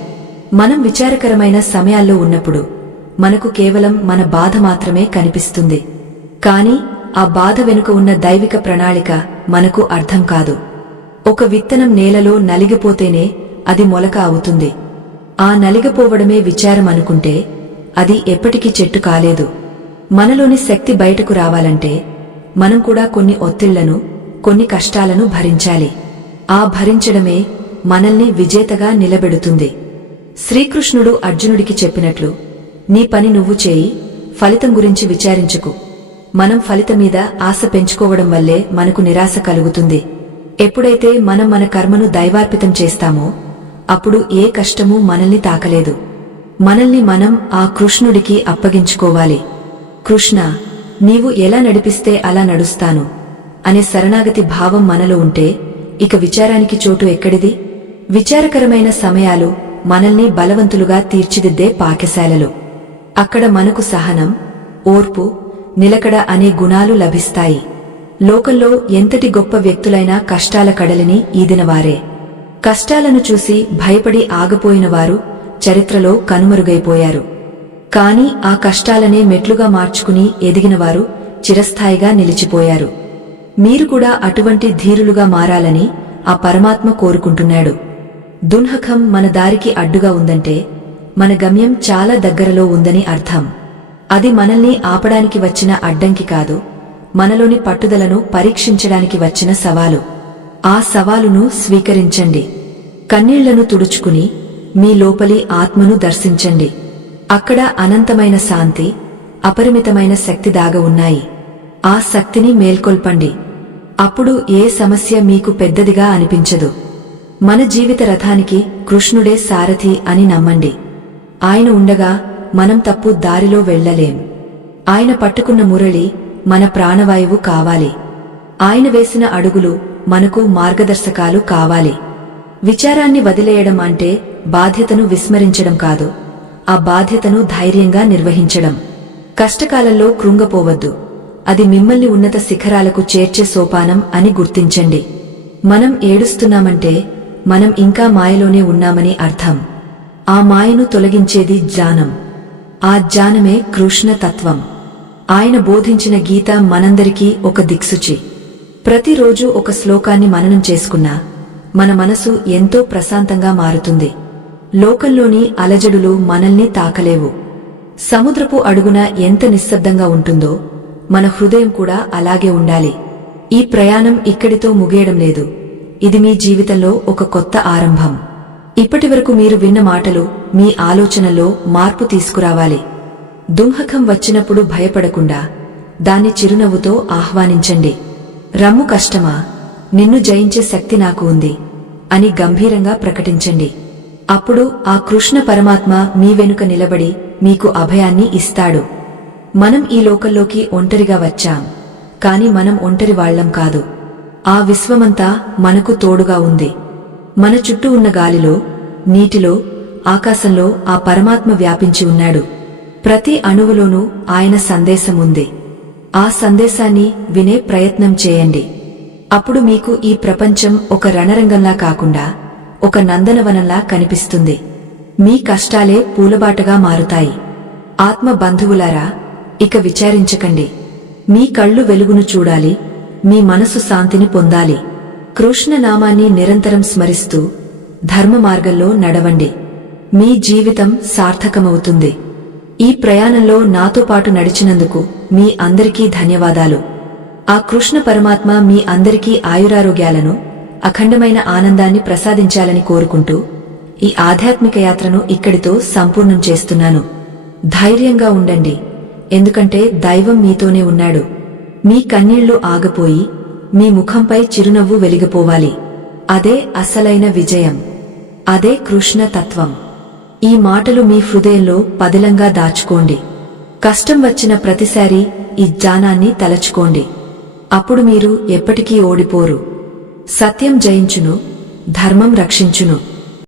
మనం విచారకరమైన సమయాల్లో ఉన్నప్పుడు మనకు కేవలం మన బాధ మాత్రమే కనిపిస్తుంది, కాని ఆ బాధ వెనుక ఉన్న దైవిక ప్రణాళిక మనకు అర్థం కాదు. ఒక విత్తనం నేలలో నలిగిపోతేనే అది మొలక అవుతుంది. ఆ నలిగిపోవడమే విచారం అనుకుంటే అది ఎప్పటికీ చెట్టు కాలేదు. మనలోని శక్తి బయటకు రావాలంటే మనం కూడా కొన్ని ఒత్తిళ్లను, కొన్ని కష్టాలను భరించాలి. ఆ భరించడమే మనల్ని విజేతగా నిలబెడుతుంది. శ్రీకృష్ణుడు అర్జునుడికి చెప్పినట్లు, నీ పని నువ్వు చేయి, ఫలితం గురించి విచారించుకు. మనం ఫలితమీద ఆశ పెంచుకోవడం వల్లే మనకు నిరాశ కలుగుతుంది. ఎప్పుడైతే మనం మన కర్మను దైవార్పితం చేస్తామో అప్పుడు ఏ కష్టమూ మనల్ని తాకలేదు. మనల్ని మనం ఆ కృష్ణుడికి అప్పగించుకోవాలి. కృష్ణ, నీవు ఎలా నడిపిస్తే అలా నడుస్తాను అనే శరణాగతి భావం మనలో ఉంటే ఇక విచారానికి చోటు ఎక్కడిది? విచారకరమైన సమయాలు మనల్ని బలవంతులుగా తీర్చిదిద్దే పాఠశాలలు. అక్కడ మనకు సహనం, ఓర్పు, నిలకడ అనే గుణాలు లభిస్తాయి. లోకంలో ఎంతటి గొప్ప వ్యక్తులైనా కష్టాల కడలిని ఈదినవారే. కష్టాలను చూసి భయపడి ఆగిపోయినవారు చరిత్రలో కనుమరుగైపోయారు. కాని ఆ కష్టాలనే మెట్లుగా మార్చుకుని ఎదిగినవారు చిరస్థాయిగా నిలిచిపోయారు. మీరు కూడా అటువంటి ధీరులుగా మారాలని ఆ పరమాత్మ కోరుకుంటున్నాడు. దున్హకం మన దారికి అడ్డుగా ఉందంటే మన గమ్యం చాలా దగ్గరలో ఉందని అర్థం. అది మనల్ని ఆపడానికి వచ్చిన అడ్డంకి కాదు, మనలోని పట్టుదలను పరీక్షించడానికి వచ్చిన సవాలు. ఆ సవాలును స్వీకరించండి. కన్నీళ్లను తుడుచుకుని మీ లోపలి ఆత్మను దర్శించండి. అక్కడ అనంతమైన శాంతి, అపరిమితమైన శక్తి దాగి ఉన్నాయి. ఆ శక్తిని మేల్కొల్పండి. అప్పుడు ఏ సమస్య మీకు పెద్దదిగా అనిపించదు. మన జీవిత రథానికి కృష్ణుడే సారథి అని నమ్మండి. ఆయన ఉండగా మనం తప్పు దారిలో వెళ్లలేం. ఆయన పట్టుకున్న మురళి మన ప్రాణవాయువు కావాలి. ఆయన వేసిన అడుగులు మనకు మార్గదర్శకాలు కావాలి. విచారాన్ని వదిలేయడం అంటే బాధ్యతను విస్మరించడం కాదు, ఆ బాధ్యతను ధైర్యంగా నిర్వహించడం. కష్టకాలంలో కృంగపోవద్దు. అది మిమ్మల్ని ఉన్నత శిఖరాలకు చేర్చే సోపానం అని గుర్తించండి. మనం ఏడుస్తున్నామంటే మనం ఇంకా మాయలోనే ఉన్నామని అర్థం. ఆ మాయను తొలగించేది జ్ఞానం. ఆ జ్ఞానమే కృష్ణ తత్వం. ఆయన బోధించిన గీత మనందరికీ ఒక దిక్సూచి. ప్రతిరోజు ఒక శ్లోకాన్ని మననం చేసుకున్నా మన మనసు ఎంతో ప్రశాంతంగా మారుతుంది. లోకంలోని అలజడులు మనల్ని తాకలేవు. సముద్రపు అడుగున ఎంత నిశ్శబ్దంగా ఉంటుందో మన హృదయం కూడా అలాగే ఉండాలి. ఈ ప్రయాణం ఇక్కడితో ముగియడం లేదు. ఇది మీ జీవితంలో ఒక కొత్త ఆరంభం. ఇప్పటివరకు మీరు విన్న మాటలు మీ ఆలోచనలో మార్పు తీసుకురావాలి. దుంహకం వచ్చినప్పుడు భయపడకుండా దాన్ని చిరునవ్వుతో ఆహ్వానించండి. రమ్ము కష్టమా, నిన్ను జయించే శక్తి నాకు ఉంది అని గంభీరంగా ప్రకటించండి. అప్పుడు ఆ కృష్ణ పరమాత్మ మీ వెనుక నిలబడి మీకు అభయాన్ని ఇస్తాడు. మనం ఈ లోకంలోకి ఒంటరిగా వచ్చాం, కాని మనం ఒంటరి వాళ్లం కాదు. ఆ విశ్వమంతా మనకు తోడుగా ఉంది. మన చుట్టూ ఉన్న గాలిలో, నీటిలో, ఆకాశంలో ఆ పరమాత్మ వ్యాపించి ఉన్నాడు. ప్రతి అణువులోనూ ఆయన సందేశం ఉంది. ఆ సందేశాన్ని వినే ప్రయత్నం చేయండి. అప్పుడు మీకు ఈ ప్రపంచం ఒక రణరంగంలా కాకుండా ఒక నందనవనంలా కనిపిస్తుంది. మీ కష్టాలే పూలబాటగా మారుతాయి. ఆత్మ బంధువులారా, ఇక విచారించకండి. మీ కళ్ళు వెలుగును చూడాలి, మీ మనసు శాంతిని పొందాలి. కృష్ణ నామాన్ని నిరంతరం స్మరిస్తూ ధర్మ మార్గంలో నడవండి. మీ జీవితం సార్థకమవుతుంది. ఈ ప్రయాణంలో నాతో పాటు నడిచినందుకు మీ అందరికీ ధన్యవాదాలు. ఆ కృష్ణ పరమాత్మ మీ అందరికీ ఆయురారోగ్యాలను, అఖండమైన ఆనందాన్ని ప్రసాదించాలని కోరుకుంటూ ఈ ఆధ్యాత్మిక యాత్రను ఇక్కడితో సంపూర్ణం చేస్తున్నాను. ధైర్యంగా ఉండండి, ఎందుకంటే దైవం మీతోనే ఉన్నాడు. మీ కన్నీళ్లు ఆగిపోయి మీ ముఖంపై చిరునవ్వు వెలిగిపోవాలి. అదే అసలైన విజయం. అదే కృష్ణ తత్వం. ఈ మాటలు మీ హృదయంలో పదిలంగా దాచుకోండి. కష్టం వచ్చిన ప్రతిసారి ఈ జ్ఞానాన్ని తలచుకోండి. అప్పుడు మీరు ఎప్పటికీ ఓడిపోరు. సత్యం జయించును, ధర్మం రక్షించును.